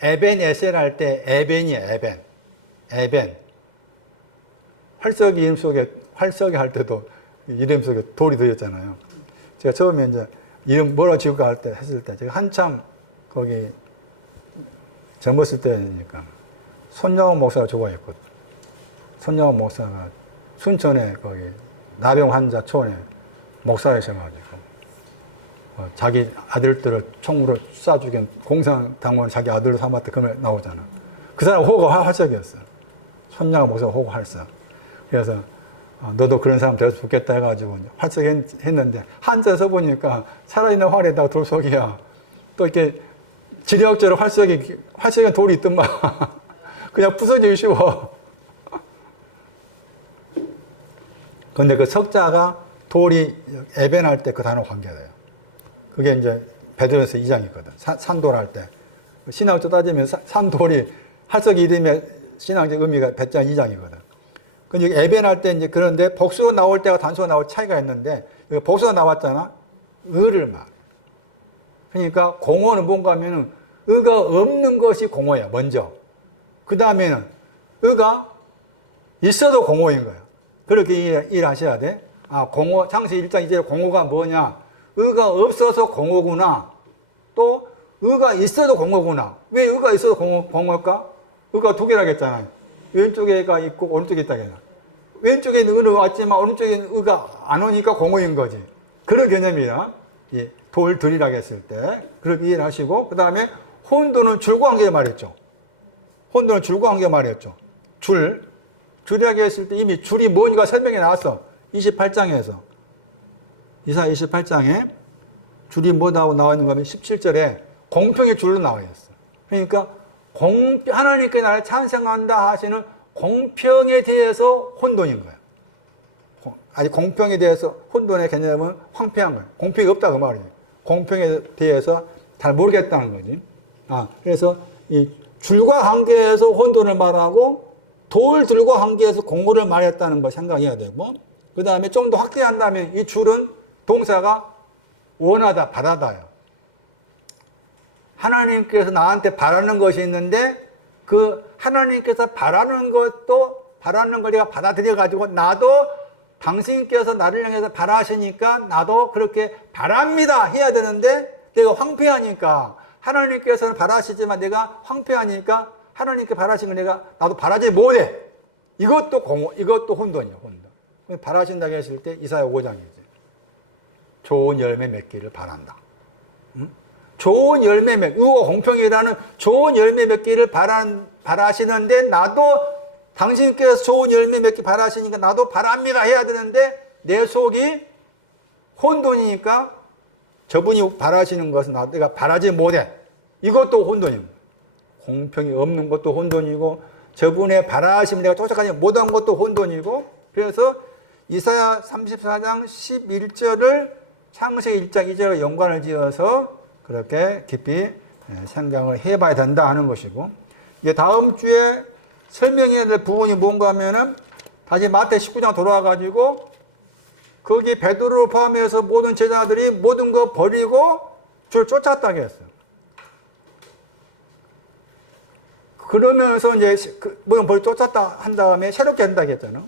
에벤 에셀 할 때 에벤이에요. 에벤. 활석이 이름 속에 활석이 할 때도 이름 속에 돌이 들었잖아요. 제가 처음에 이제 이름 뭐라 지을까 할 때 했을 때 제가 한참 거기 젊었을 때니까 손영원 목사가 좋아했거든. 손영원 목사가 순천에 거기 나병 환자 초원에 목사이셔가지고 자기 아들들을 총으로 쏴 죽인 공산당원 자기 아들로 삼았다 그 말 나오잖아. 그 사람 호가 활석이었어. 손영원 목사가 호가 활석. 그래서 너도 그런 사람 되어서 좋겠다 해가지고 활석했는데 한자 써보니까 살아있는 활에다가 돌속이야. 또 이렇게 지리학적으로 활석에 돌이 있더만 그냥 부서지기 쉬워. 근데 그 석자가 돌이 에벤할 때 그 단어 관계돼요. 그게 이제 베드로서 2장이거든. 산돌 할 때. 신학적 따지면 산돌이 활석이 이름의 신학적 의미가 배짱 2장이거든. 근데 에벤할 때 이제 그런데 복수가 나올 때와 단수가 나올 차이가 있는데 복수가 나왔잖아. 의를 말. 그러니까 공허는 뭔가 하면은 의가 없는 것이 공허야, 먼저. 그 다음에는 의가 있어도 공허인 거야. 그렇게 이해하셔야 돼. 공허, 창세기 1장 2절에 공허가 뭐냐? 의가 없어서 공허구나. 또, 의가 있어도 공허구나. 왜 의가 있어도 공허일까? 의가 두 개라겠잖아요. 왼쪽에가 있고, 오른쪽에 있다. 왼쪽에 있는 의는 왔지만, 오른쪽에 있는 의가 안 오니까 공허인 거지. 그런 개념이야. 예, 돌들이라고 했을 때. 그렇게 이해를 하시고, 그 다음에 혼돈은 줄과 관계 말했죠. 혼돈은 줄과 관계 말했죠. 줄이라고 했을 때 이미 줄이 뭔가 설명이 나왔어. 28장에서. 이사야 28장에 줄이 뭐 나와 있는가 하면 17절에 공평의 줄로 나와 있어. 그러니까 하나님께 나를 찬송한다 하시는 공평에 대해서 혼돈인 거야. 아직 공평에 대해서 혼돈의 개념은 황폐한 거야. 공평이 없다 그 말이에요. 공평에 대해서 잘 모르겠다는 거지. 그래서 이 줄과 관계에서 혼돈을 말하고 돌들과 관계에서 공허를 말했다는 걸 생각해야 되고, 그 다음에 좀 더 확대한다면 이 줄은 동사가 원하다, 바라다요. 하나님께서 나한테 바라는 것이 있는데 그 하나님께서 바라는 걸 내가 받아들여 가지고 나도 당신께서 나를 향해서 바라시니까 나도 그렇게 바랍니다 해야 되는데 내가 황폐하니까 하나님께서는 바라시지만 내가 황폐하니까 하나님께 바라신 걸 내가 나도 바라지 못해. 이것도 혼돈이야, 혼돈. 바라신다고 했을 때 이사야 5장이지. 좋은 열매 맺기를 바란다. 응? 좋은 열매 누가 공평이라는 좋은 열매 맺기를 바라시는데 나도 당신께서 좋은 열매 맺기 바라시니까 나도 바랍니다 해야 되는데 내 속이 혼돈이니까 저분이 바라시는 것은 내가 바라지 못해. 이것도 혼돈입니다. 공평이 없는 것도 혼돈이고 저분의 바라심을 내가 쫓아가지 못한 것도 혼돈이고 그래서 이사야 34장 11절을 창세기 1장 2절과 연관을 지어서 그렇게 깊이 생각을 해봐야 된다 하는 것이고 이제 다음 주에 설명해야 될 부분이 뭔가 하면은 다시 마태 19장 돌아와가지고 거기 베드로를 포함해서 모든 제자들이 모든 거 버리고 주를 쫓았다고 했어요. 그러면서 이제 모든 걸 쫓았다 한 다음에 새롭게 한다고 했잖아.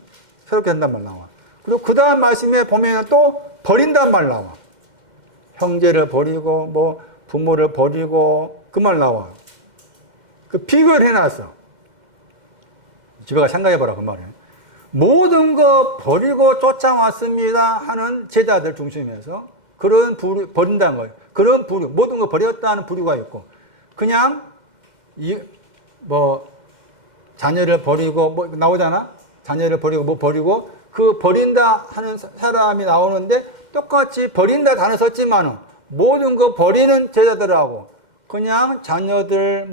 새롭게 한단 말 나와. 그리고 그 다음 말씀에 보면 또 버린단 말 나와. 형제를 버리고 뭐 부모를 버리고 그 말 나와. 그 비교를 해놨어. 집에 가 생각해봐라 그 말이에요. 모든 거 버리고 쫓아왔습니다 하는 제자들 중심에서 그런 버린다는 거예요. 그런 부류, 모든 거 버렸다는 부류가 있고 그냥 자녀를 버리고 뭐 나오잖아. 자녀를 버리고 뭐 버리고 그 버린다 하는 사람이 나오는데 똑같이 버린다 단어 썼지만은 모든 거 버리는 제자들하고 그냥 자녀들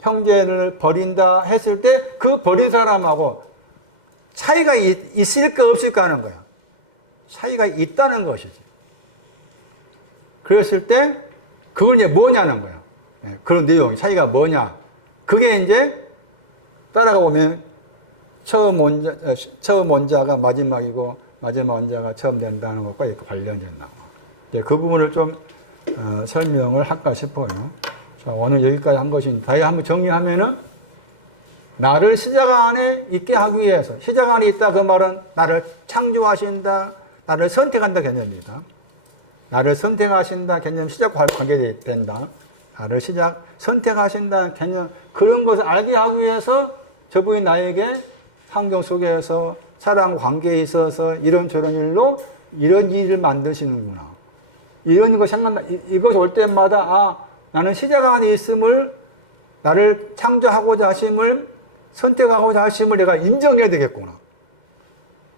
형제를 버린다 했을 때 그 버린 사람하고 차이가 있을까 없을까 하는 거야. 차이가 있다는 것이지. 그랬을 때 그걸 이제 뭐냐는 거야. 그런 내용, 차이가 뭐냐. 그게 이제 따라가 보면 처음 원자가 마지막이고 마지막 원자가 처음 된다는 것과 이렇게 관련이 나와. 그 부분을 좀 설명을 할까 싶어요. 자, 오늘 여기까지 한 것이니까 다시 한번 정리하면은 나를 시작 안에 있게 하기 위해서 시작 안에 있다 그 말은 나를 창조하신다, 나를 선택한다 개념입니다. 나를 선택하신다 개념 시작과 관계된다. 나를 선택하신다는 개념 그런 것을 알게 하기 위해서 저분이 나에게 환경 속에서 사랑 관계에 있어서 이런저런 일로 이런 일을 만드시는구나. 이런 거 생각나 이것 올 때마다 나는 시작 안에 있음을 나를 창조하고자 하심을 선택하고자 하심을 내가 인정해야 되겠구나.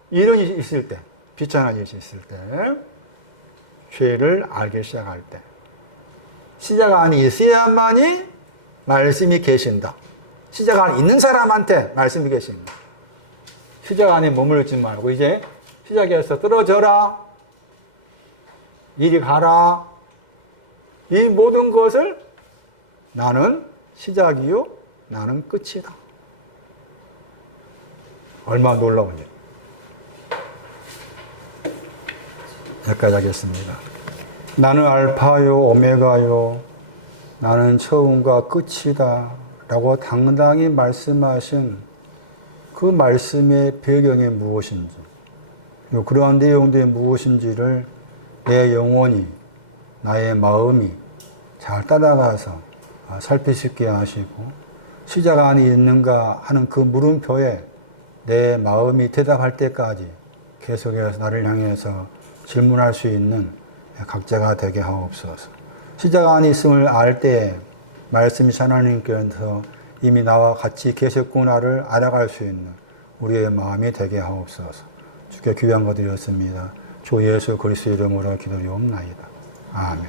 이런 일이 있을 때 비천한 일이 있을 때 죄를 알기 시작할 때 시작 안에 있어야만이 말씀이 계신다. 시작 안에 있는 사람한테 말씀이 계신다. 시작 안에 머물지 말고 이제 시작에서 떨어져라. 이리 가라. 이 모든 것을 나는 시작이요. 나는 끝이다. 얼마나 놀라운 일. 여기까지 하겠습니다. 나는 알파요 오메가요 나는 처음과 끝이다 라고 당당히 말씀하신 그 말씀의 배경이 무엇인지 그러한 내용들이 무엇인지를 내 영혼이 나의 마음이 잘 따라가서 살필 수 있게 하시고 시작 안에 있는가 하는 그 물음표에 내 마음이 대답할 때까지 계속해서 나를 향해서 질문할 수 있는 각자가 되게 하옵소서. 시작 안에 있음을 알 때에 말씀이 하나님께서 이미 나와 같이 계셨구나를 알아갈 수 있는 우리의 마음이 되게 하옵소서. 주께 귀한 거 드렸습니다. 주 예수 그리스도 이름으로 기도리옵나이다. 아멘.